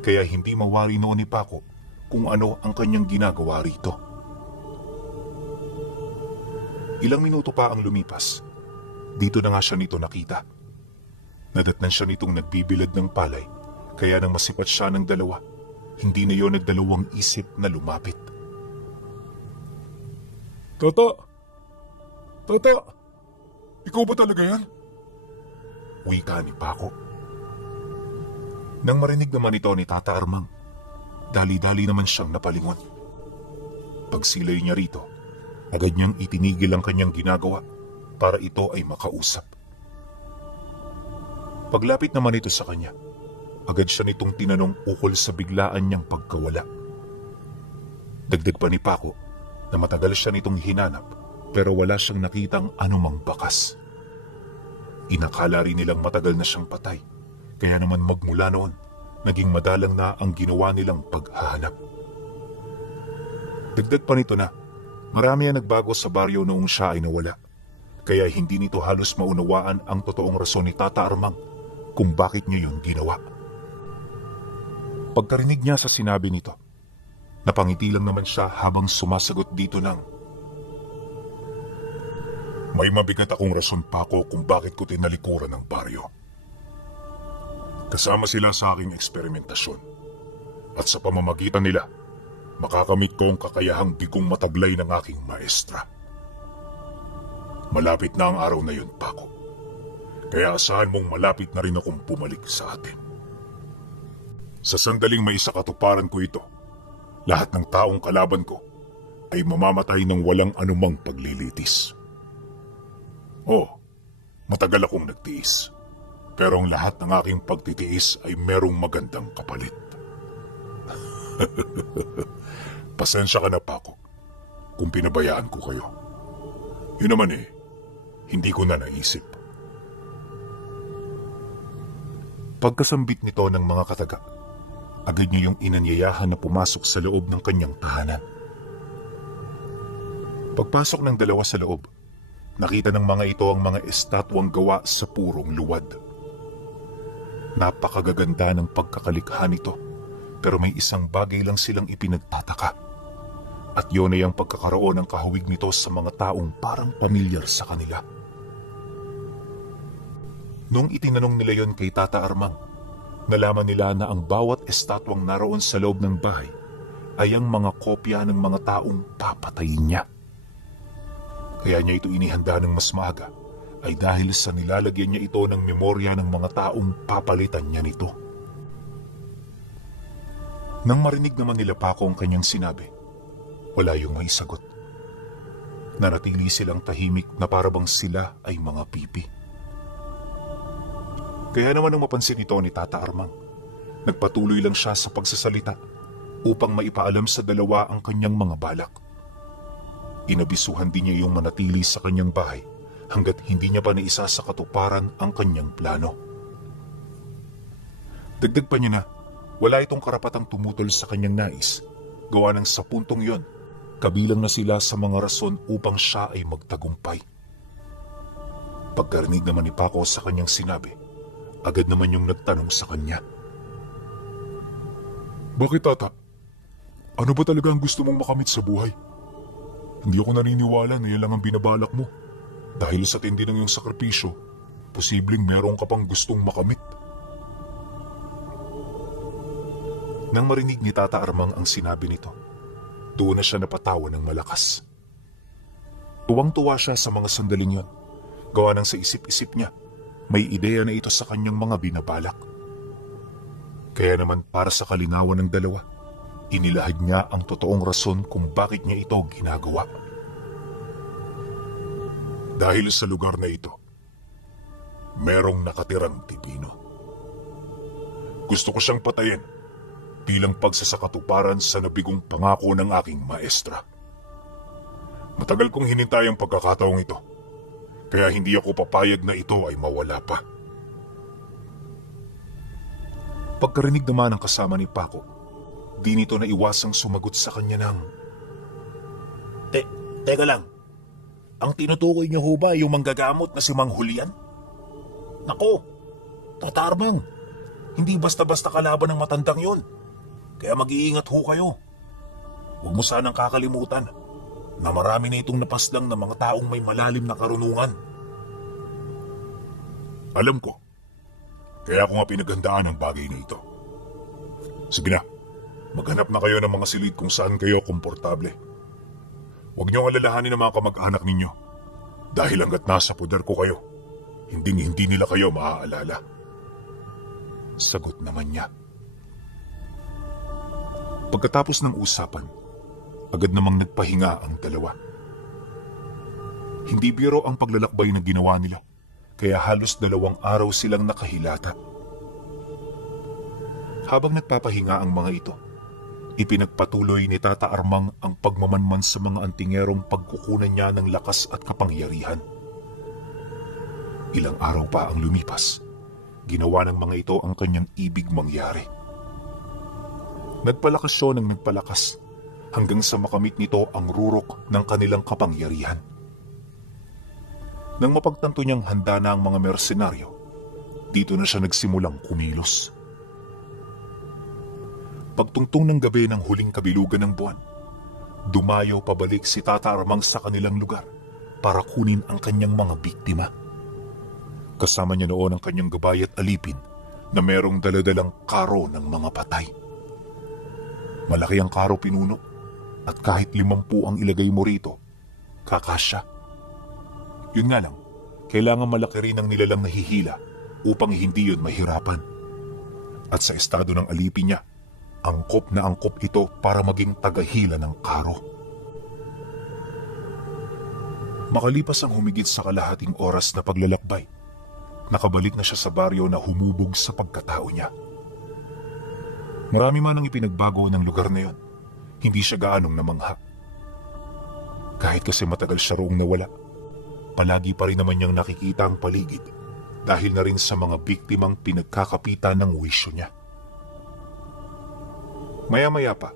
kaya hindi mawari noon ni Paco kung ano ang kanyang ginagawa rito. Ilang minuto pa ang lumipas, dito na nga siya nito nakita. Nadatnan siya nitong nagbibilad ng palay, kaya nang masipat siya ng dalawa, hindi na yon nagdalawang isip na lumapit. Tata! Tata! Ikaw ba talaga yan? Wika ni Paco. Nang marinig naman ito ni Tata Armang, dali-dali naman siyang napalingon. Pagsilay niya rito, agad niyang itinigil ang kanyang ginagawa para ito ay makausap. Paglapit naman ito sa kanya, agad siya nitong tinanong ukol sa biglaan niyang pagkawala. Dagdag pa ni Paco na matagal siya nitong hinanap pero wala siyang nakitang anumang bakas. Inakala rin nilang matagal na siyang patay, kaya naman magmula noon, naging madalang na ang ginawa nilang paghahanap. Dagdag pa nito na marami ang nagbago sa baryo noong siya ay nawala, kaya hindi nito halos maunawaan ang totoong rason ni Tata Armang kung bakit niya yun ginawa. Pagkarinig niya sa sinabi nito, napangiti lang naman siya habang sumasagot dito ng, "May mabigat akong rason, Paco, kung bakit ko tinalikuran ng baryo. Kasama sila sa aking eksperimentasyon, at sa pamamagitan nila, makakamit ko ang kakayahang di kong mataglay ng aking maestra. Malapit na ang araw na yun, Paco. Kaya asahan mong malapit na rin akong pumalik sa atin. Sa sandaling may isakatuparan ko ito, lahat ng taong kalaban ko ay mamamatay ng walang anumang paglilitis. Matagal akong nagtiis, pero ang lahat ng aking pagtitiis ay merong magandang kapalit. Pasensya ka na, Paco, kung pinabayaan ko kayo. Yun naman hindi ko na naisip." Pagkasambit nito ng mga kataga, agad niya yung inanyayahan na pumasok sa loob ng kanyang tahanan. Pagpasok ng dalawa sa loob, nakita ng mga ito ang mga estatwang gawa sa purong luwad. Napakagaganda ng pagkakalikha nito, pero may isang bagay lang silang ipinagtataka. At yun ay ang pagkakaroon ng kahawig nito sa mga taong parang pamilyar sa kanila. Nung itinanong nila yon kay Tata Armang, nalaman nila na ang bawat estatwang naroon sa loob ng bahay ay ang mga kopya ng mga taong papatayin niya. Kaya niya ito inihanda ng mas maaga ay dahil sa nilalagyan niya ito ng memorya ng mga taong papalitan niya nito. Nang marinig naman nila Paco ang kanyang sinabi, wala yung may sagot. Nanatili silang tahimik na parabang sila ay mga pipi. Kaya naman nung mapansin ito ni Tata Armang, nagpatuloy lang siya sa pagsasalita upang maipaalam sa dalawa ang kanyang mga balak. Inabisuhan din niya yung manatili sa kanyang bahay hanggat hindi niya pa naisa sa katuparan ang kanyang plano. Dagdag pa niya na wala itong karapatang tumutol sa kanyang nais, gawa ng sa puntong yon, kabilang na sila sa mga rason upang siya ay magtagumpay. Pagkarinig naman ni Paco sa kanyang sinabi, agad naman yung nagtanong sa kanya, "Bakit, Tata? Ano ba talaga ang gusto mong makamit sa buhay? Hindi ako naniniwala na yan lang ang binabalak mo. Dahil sa tindi ng iyong sakripisyo, posibleng meron ka pang gustong makamit." Nang marinig ni Tata Armang ang sinabi nito, doon na siya napatawa ng malakas. Tuwang-tuwa siya sa mga sandaling yon, gawa ng sa isip-isip niya, may ideya na ito sa kanyang mga binabalak. Kaya naman para sa kalinawan ng dalawa, inilahad niya ang totoong rason kung bakit niya ito ginagawa. Dahil sa lugar na ito, merong nakatirang Tipino. Gusto ko siyang patayin bilang pagsasakatuparan sa nabigong pangako ng aking maestra. Matagal kong hinintay ang pagkakataong ito, kaya hindi ako papayag na ito ay mawala pa. Pagkarinig naman ng kasama ni Paco, di nito naiwasang sumagot sa kanya ng, Teka lang, ang tinutukoy niyo ho ba yung manggagamot na si Mang Julian? Nako, Tata Armang, hindi basta-basta kalaban ng matandang yun. Kaya mag-iingat ho kayo. Huwag mo sanang kakalimutan na marami na itong napaslang na mga taong may malalim na karunungan. Alam ko. Kaya ako nga pinaghandaan ang bagay na ito. Sige na, maghanap na kayo ng mga silid kung saan kayo komportable. Huwag niyong alalahanin ang mga kamag-anak ninyo. Dahil hanggat nasa poder ko kayo, hindi nila kayo maaalala. Sagot naman niya. Pagkatapos ng usapan, agad namang nagpahinga ang dalawa. Hindi biro ang paglalakbay na ginawa nila, kaya halos 2 araw silang nakahilata. Habang nagpapahinga ang mga ito, ipinagpatuloy ni Tata Armang ang pagmamanman sa mga antingerong pagkukunan niya ng lakas at kapangyarihan. Ilang araw pa ang lumipas, ginawa ng mga ito ang kanyang ibig mangyari. Nagpalakas siya ng nagpalakas hanggang sa makamit nito ang rurok ng kanilang kapangyarihan. Nang mapagtanto niyang handa na ang mga mersenaryo, dito na siya nagsimulang kumilos. Pagtungtong ng gabi ng huling kabilugan ng buwan, dumayo pabalik si Tata Armang sa kanilang lugar para kunin ang kanyang mga biktima. Kasama niya noon ang kanyang gabay at alipin na merong daladalang karo ng mga patay. Malaki ang karo pinuno at kahit 50 ang ilagay mo rito, kakasya. Yun nga lang, kailangan malaki rin ang nilalang nahihila upang hindi yun mahirapan. At sa estado ng alipin niya, angkop na angkop ito para maging tagahila ng karo. Makalipas ang humigit sa kalahating oras na paglalakbay, nakabalik na siya sa baryo na humubog sa pagkatao niya. Marami man ang ipinagbago ng lugar na yon, hindi siya gaanong namangha. Kahit kasi matagal siya roong nawala, palagi pa rin naman niyang nakikita ang paligid dahil na rin sa mga biktimang pinagkakapitan ng wisyo niya. Maya-maya pa,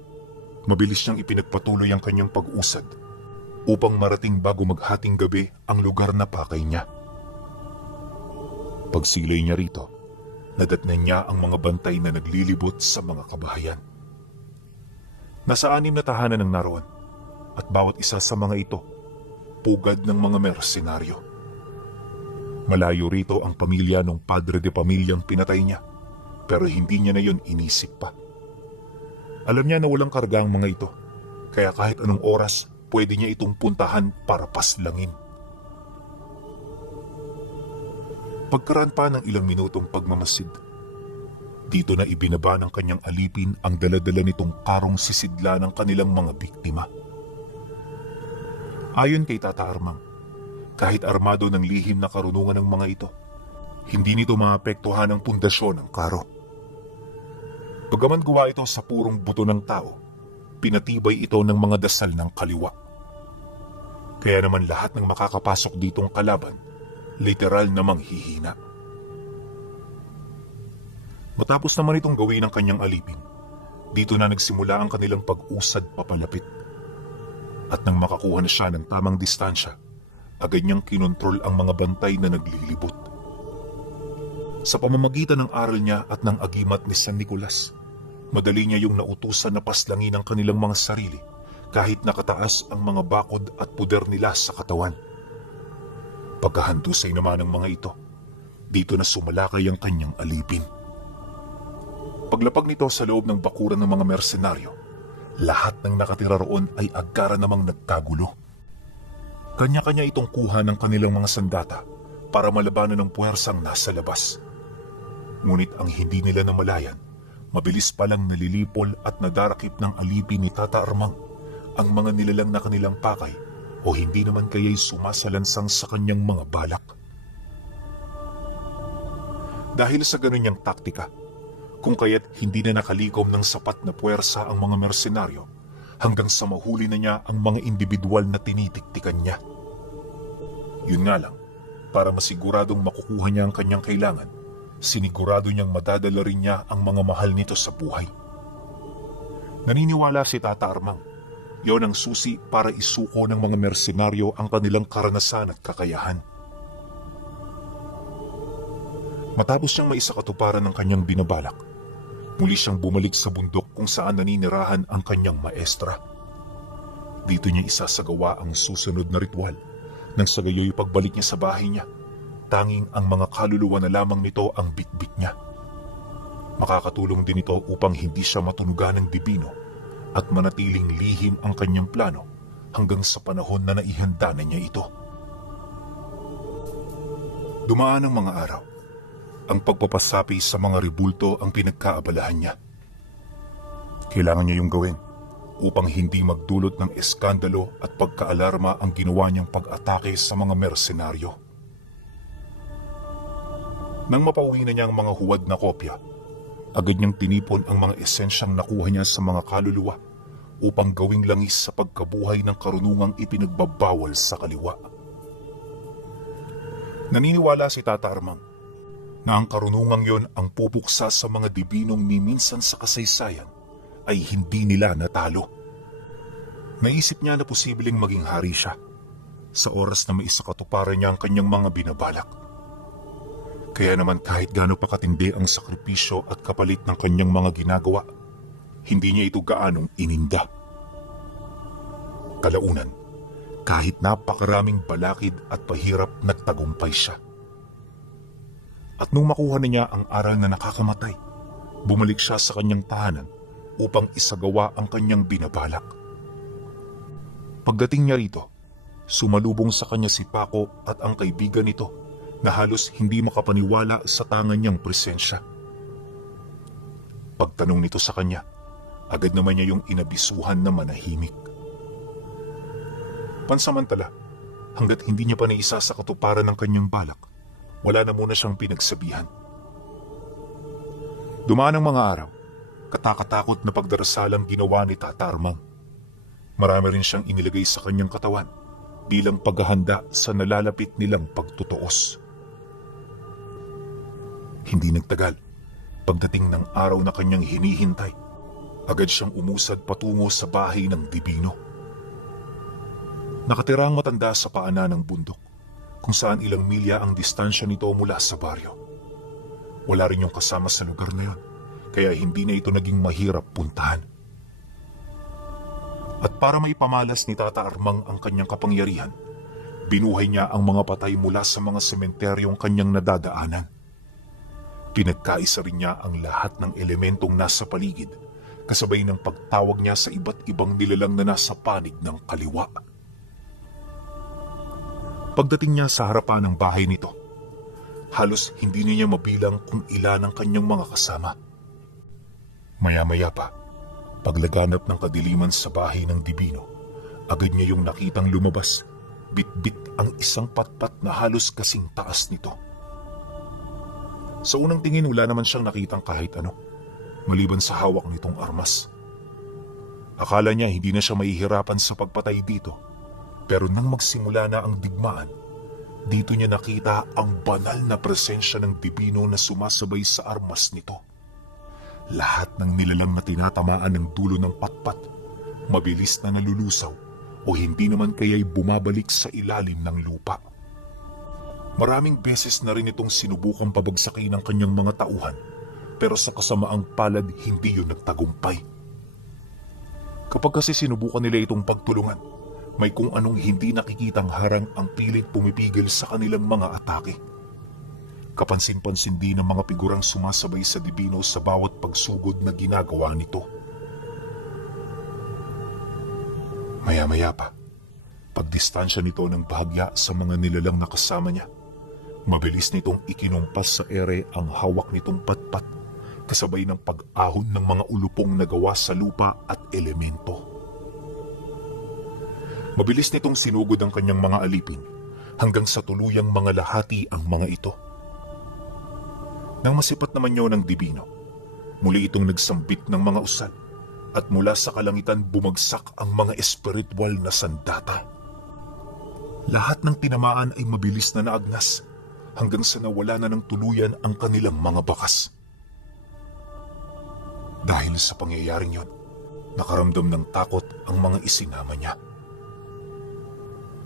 mabilis niyang ipinagpatuloy ang kanyang pag-usad upang marating bago maghating gabi ang lugar na pakay niya. Pagsilay niya rito, nadatnan niya ang mga bantay na naglilibot sa mga kabahayan. Nasa 6 na tahanan ang naroon at bawat isa sa mga ito, pugad ng mga mersenaryo. Malayo rito ang pamilya ng padre de pamilyang pinatay niya, pero hindi niya na yun inisip pa. Alam niya na walang karga ang mga ito, kaya kahit anong oras pwede niya itong puntahan para paslangin. Pagkaraan pa ng ilang minutong pagmamasid, dito na ibinaba ng kanyang alipin ang daladala nitong karong sisidla ng kanilang mga biktima. Ayon kay Tata Armang, kahit armado ng lihim na karunungan ng mga ito, hindi nito maapektuhan ang pundasyon ng karo. Bagaman gawa ito sa purong buto ng tao, pinatibay ito ng mga dasal ng kaliwa. Kaya naman lahat ng makakapasok ditong kalaban, literal namang hihina. Matapos naman itong gawin ng kanyang alipin, dito na nagsimula ang kanilang pag-usad papalapit. At nang makakuha na siya ng tamang distansya, agad niyang kinontrol ang mga bantay na naglilibot. Sa pamamagitan ng aral niya at ng agimat ni San Nicolas, madali niya yung nautusan na paslangin ang kanilang mga sarili kahit nakataas ang mga bakod at puder nila sa katawan. Pagkahandusay naman ng mga ito, dito na sumalakay ang kanyang alipin. Paglapag nito sa loob ng bakuran ng mga mersenaryo, lahat ng nakatira roon ay agara namang nagkagulo. Kanya-kanya itong kuha ng kanilang mga sandata para malabanan ng puwersang nasa labas. Ngunit ang hindi nila namalayan, Mabilis palang nalilipol at nadarakip ng alipin ni Tata Armang ang mga nilalang na kanilang pakay o hindi naman kaya'y sumasalansang sa kanyang mga balak. Dahil sa ganun niyang taktika, kung kaya't hindi na nakalikom ng sapat na puwersa ang mga mersenaryo hanggang sa mahuli na niya ang mga individual na tinitiktikan niya. Yun nga lang, para masiguradong makukuha niya ang kanyang kailangan, sinigurado niyang madadala rin niya ang mga mahal nito sa buhay. Naniniwala si Tata Armang, yon ang susi para isuko ng mga mersenaryo ang kanilang karanasan at kakayahan. Matapos niyang maisakatuparan ng kanyang binabalak, muli siyang bumalik sa bundok kung saan naninirahan ang kanyang maestra. Dito niya isasagawa ang susunod na ritual nang sa gayoy pagbalik niya sa bahay niya. Tanging ang mga kaluluwa na lamang nito ang bitbit niya. Makakatulong din ito upang hindi siya matunugan ng dibino at manatiling lihim ang kanyang plano hanggang sa panahon na naihanda na niya ito. Dumaan ang mga araw. Ang pagpapasapi sa mga ribulto ang pinagkaabalahan niya. Kailangan niya yung gawin upang hindi magdulot ng eskandalo at pagkaalarma ang ginawa niyang pag-atake sa mga mersenaryo. Nang mapauwi na niya ang mga huwad na kopya, agad niyang tinipon ang mga esensyang nakuha niya sa mga kaluluwa upang gawing langis sa pagkabuhay ng karunungang ipinagbabawal sa kaliwa. Naniniwala si Tata Armang na ang karunungang yon ang pupuksa sa mga dibinong ni minsan sa kasaysayan ay hindi nila natalo. Naisip niya na posibleng maging hari siya sa oras na maisakatuparan niya ang kanyang mga binabalak. Kaya naman kahit gaano pa katindi ang sakripisyo at kapalit ng kanyang mga ginagawa, hindi niya ito gaanong ininda. Kalaunan, kahit napakaraming balakid at pahirap, nagtagumpay siya. At nung makuha na niya ang aral na nakakamatay, bumalik siya sa kanyang tahanan upang isagawa ang kanyang binabalak. Pagdating niya rito, sumalubong sa kanya si Paco at ang kaibigan nito na halos hindi makapaniwala sa tangan niyang presensya. Pagtanong nito sa kanya, agad naman niya yung inabisuhan na manahimik. Pansamantala, hanggat hindi niya pa naisa sa katuparan ng kanyang balak, wala na muna siyang pinagsabihan. Dumaan ang mga araw, katakatakot na pagdarasalang ginawa ni Tata Armang. Marami rin siyang inilagay sa kanyang katawan bilang paghahanda sa nalalapit nilang pagtutuos. Hindi nagtagal, pagdating ng araw na kanyang hinihintay, agad siyang umusad patungo sa bahay ng dibino. Nakatira ang matanda sa paanan ng bundok, kung saan ilang milya ang distansya nito mula sa baryo. Wala rin yung kasama sa lugar na yon, kaya hindi na ito naging mahirap puntahan. At para maipamalas ni Tata Armang ang kanyang kapangyarihan, binuhay niya ang mga patay mula sa mga sementeryong kanyang nadadaanan. Pinagkaisa rin niya ang lahat ng elementong nasa paligid, kasabay ng pagtawag niya sa iba't ibang nilalang na nasa panig ng kaliwa. Pagdating niya sa harapan ng bahay nito, halos hindi niya mabilang kung ilan ang kanyang mga kasama. Maya-maya pa, paglaganap ng kadiliman sa bahay ng dibino, agad niya yung nakitang lumabas, bit-bit ang isang patpat na halos kasing taas nito. Sa unang tingin wala naman siyang nakitang kahit ano, maliban sa hawak nitong armas. Akala niya hindi na siya mahihirapan sa pagpatay dito, pero nang magsimula na ang digmaan, dito niya nakita ang banal na presensya ng dibino na sumasabay sa armas nito. Lahat ng nilalang na tinatamaan ng dulo ng patpat, mabilis na nalulusaw o hindi naman kaya'y bumabalik sa ilalim ng lupa. Maraming beses na rin itong sinubukang pabagsakin ng kanyang mga tauhan, pero sa kasamaang palad hindi yun nagtagumpay. Kapag kasi sinubukan nila itong pagtulungan, may kung anong hindi nakikitang harang ang pilit pumipigil sa kanilang mga atake. Kapansin-pansin din ng mga figurang sumasabay sa dibino sa bawat pagsugod na ginagawa nito. Maya-maya pa, pagdistansya nito ng bahagya sa mga nilalang na kasama niya, mabilis nitong ikinumpas sa ere ang hawak nitong patpat kasabay ng pag-ahon ng mga ulupong nagawa sa lupa at elemento. Mabilis nitong sinugod ang kanyang mga alipin hanggang sa tuluyang mga lahati ang mga ito. Nang masipat naman yun ng Divino, muli itong nagsambit ng mga usal at mula sa kalangitan bumagsak ang mga espiritual na sandata. Lahat ng tinamaan ay mabilis na naagnas hanggang sa nawala na ng tuluyan ang kanilang mga bakas. Dahil sa pangyayaring yon, nakaramdam ng takot ang mga isinama niya.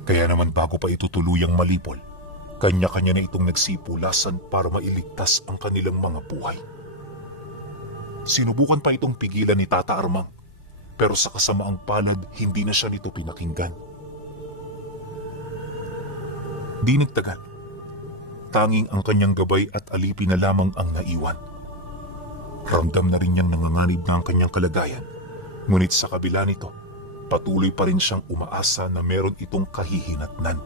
Kaya naman bago pa ito tuluyang malipol, kanya-kanya na itong nagsipulasan para mailigtas ang kanilang mga buhay. Sinubukan pa itong pigilan ni Tata Armang, pero sa kasamaang palad hindi na siya nito pinakinggan. Di nagtagal, tanging ang kanyang gabay at alipin na lamang ang naiwan. Ramdam na rin niyang nanganganib na ang kanyang kalagayan, ngunit sa kabila nito, patuloy pa rin siyang umaasa na meron itong kahihinatnan.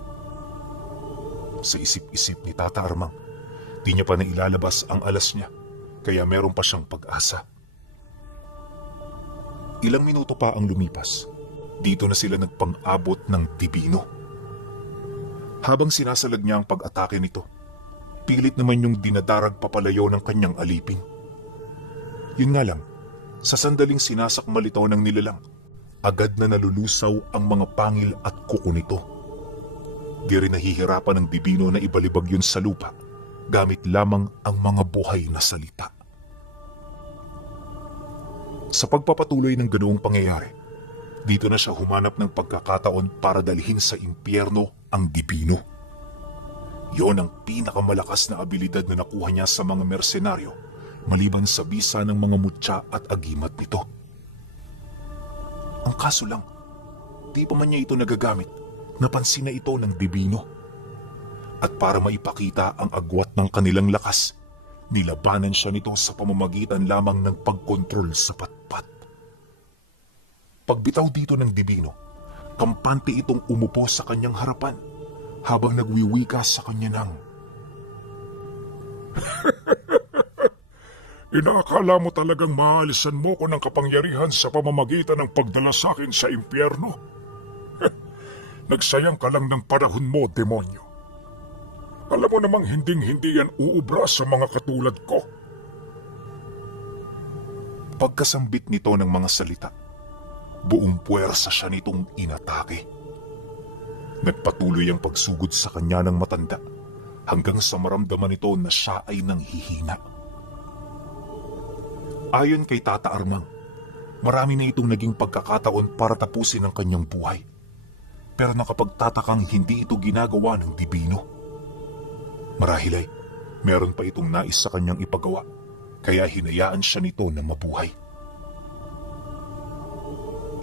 Sa isip-isip ni Tata Armang, di niya pa nailalabas ang alas niya, kaya meron pa siyang pag-asa. Ilang minuto pa ang lumipas, dito na sila nagpang-abot ng Divino. Habang sinasalag niya ang pag-atake nito, pilit naman yung dinadarag papalayo ng kanyang alipin. Yun nga lang, sa sandaling sinasakmal ito ng nilalang, agad na nalulusaw ang mga pangil at kuko nito. Di rin nahihirapan ng Divino na ibalibag yun sa lupa, gamit lamang ang mga buhay na salita. Sa pagpapatuloy ng ganoong pangyayari, dito na siya humanap ng pagkakataon para dalhin sa impyerno ang Divino. Yon ang pinakamalakas na abilidad na nakuha niya sa mga mersenaryo, maliban sa bisa ng mga mutya at agimat nito. Ang kaso lang, di pa man niya ito nagagamit, napansin na ito ng Divino. At para maipakita ang agwat ng kanilang lakas, nilabanan siya nito sa pamamagitan lamang ng pagkontrol sa patpat. Pagbitaw dito ng Divino, kampante itong umupo sa kanyang harapan habang nagwiwika sa kanya ng, Inaakala mo talagang maalisan mo ko ng kapangyarihan sa pamamagitan ng pagdala sa akin sa impyerno? Nagsayang ka lang ng panahon mo, demonyo. Alam mo namang hinding-hindi yan uubra sa mga katulad ko. Pagkasambit nito ng mga salita, buong puwersa siya nitong inatake. Nagpatuloy ang pagsugod sa kanya ng matanda hanggang sa maramdaman nito na siya ay nanghihina. Ayon kay Tata Armang, marami na itong naging pagkakataon para tapusin ang kanyang buhay. Pero nakapagtatakang hindi ito ginagawa ng Divino. Marahil ay meron pa itong nais sa kanyang ipagawa, kaya hinayaan siya nito na mabuhay.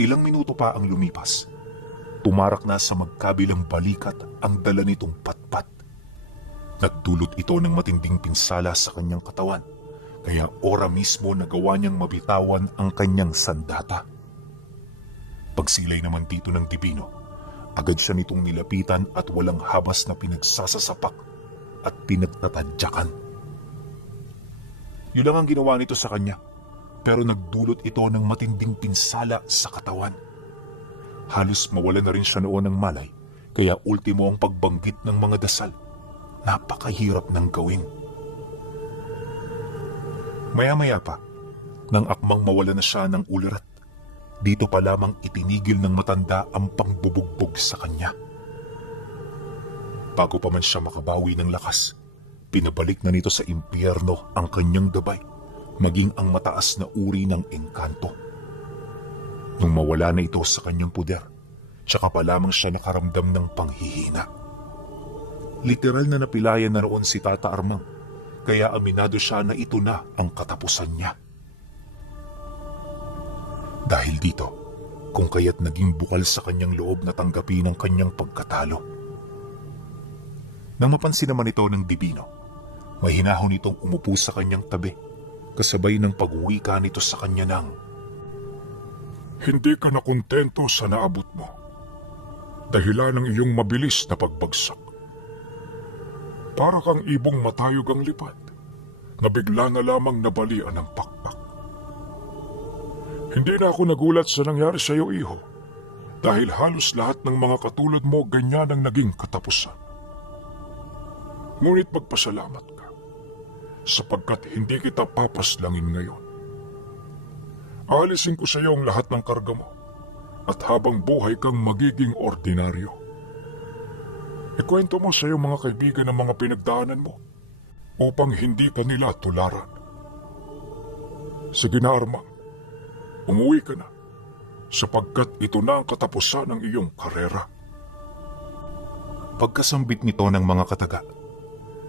Ilang minuto pa ang lumipas. Tumarak na sa magkabilang balikat ang dala nitong patpat. Nagdulot ito ng matinding pinsala sa kanyang katawan, kaya ora mismo nagawa niyang mabitawan ang kanyang sandata. Pagsilay naman dito ng Divino, agad siya nitong nilapitan at walang habas na pinagsasasapak at pinagtatadyakan. Yun lang ang ginawa nito sa kanya, pero nagdulot ito ng matinding pinsala sa katawan. Halos mawala na rin siya noon ng malay, kaya ultimo ang pagbanggit ng mga dasal. Napakahirap ng gawin. Maya-maya pa, nang akmang mawala na siya ng ulirat, dito pa lamang itinigil ng matanda ang pangbubugbog sa kanya. Bago pa man siya makabawi ng lakas, pinabalik na nito sa impyerno ang kanyang gabay, maging ang mataas na uri ng engkanto. Nung mawala na ito sa kanyang puder, tsaka pa lamang siya nakaramdam ng panghihina. Literal na napilayan na roon si Tata Armang, kaya aminado siya na ito na ang katapusan niya. Dahil dito, kung kaya't naging bukal sa kanyang loob na tanggapin ang kanyang pagkatalo. Nang mapansin naman ito ng Divino, may hinahon itong umupo sa kanyang tabi, kasabay ng pag-uwika nito sa kanya ng, Hindi ka na kontento sa naabot mo, dahilan ng iyong mabilis na pagbagsak. Para kang ibong matayog ang lipad, na bigla na lamang nabalian ng pakpak. Hindi na ako nagulat sa nangyari sa iyo, iho, dahil halos lahat ng mga katulad mo ganyan ang naging katapusan. Ngunit magpasalamat ka, sapagkat hindi kita papaslangin ngayon. Aalisin ko sa iyo ang lahat ng karga mo, at habang buhay kang magiging ordinaryo. Ikwento mo sa iyong mga kaibigan ang mga pinagdaanan mo, upang hindi ka nila tularan. Sige na, Armang, umuwi ka na, sapagkat ito na ang katapusan ng iyong karera. Pagkasambit nito ng mga kataga,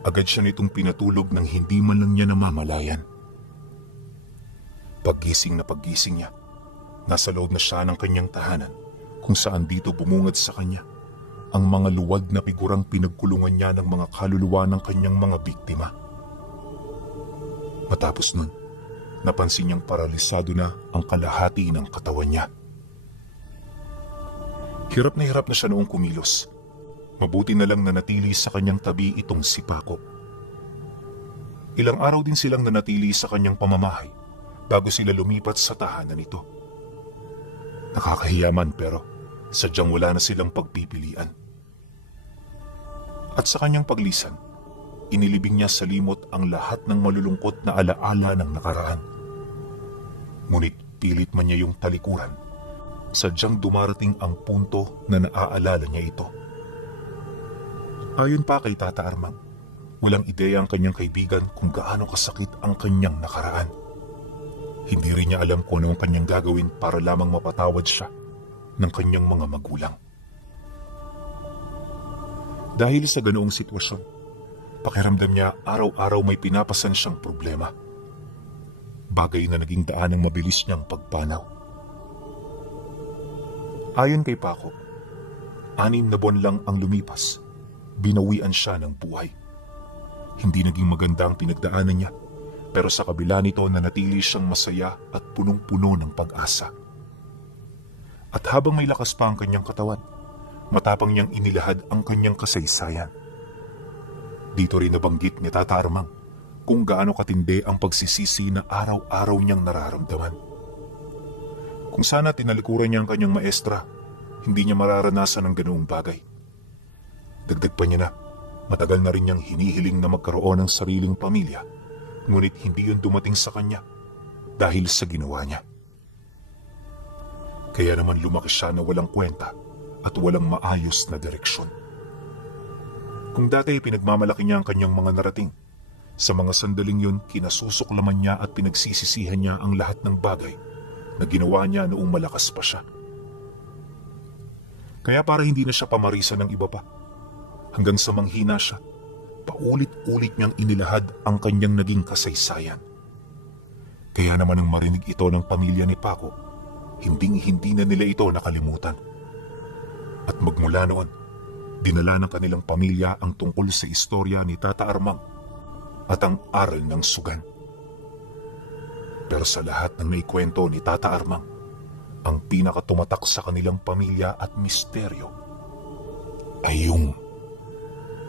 agad siya nitong pinatulog nang hindi man lang niya namamalayan. Paggising niya, nasa loob na siya ng kanyang tahanan kung saan dito bumungad sa kanya ang mga luwag na figurang pinagkulungan niya ng mga kaluluwa ng kanyang mga biktima. Matapos nun, napansin niyang paralisado na ang kalahati ng katawan niya. Hirap na siya noong kumilos. Mabuti na lang nanatili sa kanyang tabi itong si Paco. Ilang araw din silang nanatili sa kanyang pamamahay bago sila lumipat sa tahanan nito. Nakakahiyaman pero sadyang wala na silang pagpipilian. At sa kanyang paglisan, inilibing niya sa limot ang lahat ng malulungkot na alaala ng nakaraan. Ngunit pilit man niya yung talikuran, sadyang dumarating ang punto na naaalala niya ito. Ayon pa kay Tata Armang, walang ideya ang kanyang kaibigan kung gaano kasakit ang kanyang nakaraan. Hindi rin niya alam kung ano ang kanyang gagawin para lamang mapatawad siya ng kanyang mga magulang. Dahil sa ganoong sitwasyon, pakiramdam niya araw-araw may pinapasan siyang problema. Bagay na naging daan ng mabilis niyang pagpanaw. Ayon kay Paco, 6 na buwan lang ang lumipas, binawian siya ng buhay. Hindi naging maganda ang pinagdaanan niya, pero sa kabila nito nanatili siyang masaya at punong-puno ng pag-asa. At habang may lakas pa ang kanyang katawan, matapang niyang inilahad ang kanyang kasaysayan. Dito rin nabanggit ni Tata Armang kung gaano katindi ang pagsisisi na araw-araw niyang nararamdaman. Kung sana tinalikuran niya ang kanyang maestra, hindi niya mararanasan ang ganoong bagay. Dagdag pa niya na, matagal na rin niyang hinihiling na magkaroon ng sariling pamilya, ngunit hindi yun dumating sa kanya dahil sa ginawa niya. Kaya naman lumaki siya na walang kwenta at walang maayos na direksyon. Kung dati pinagmamalaki niya ang kanyang mga narating, sa mga sandaling yun kinasusuklaman niya at pinagsisisihan niya ang lahat ng bagay na ginawa niya noong malakas pa siya. Kaya para hindi na siya pamarisan ng iba pa, hanggang sa manghina siya, paulit-ulit niyang inilahad ang kanyang naging kasaysayan. Kaya naman nang marinig ito ng pamilya ni Paco, hinding-hindi na nila ito nakalimutan. At magmula noon, dinala ng kanilang pamilya ang tungkol sa istorya ni Tata Armang at ang aral ng sugan. Pero sa lahat ng naikwento ni Tata Armang, ang pinakatumatak sa kanilang pamilya at misteryo ay yung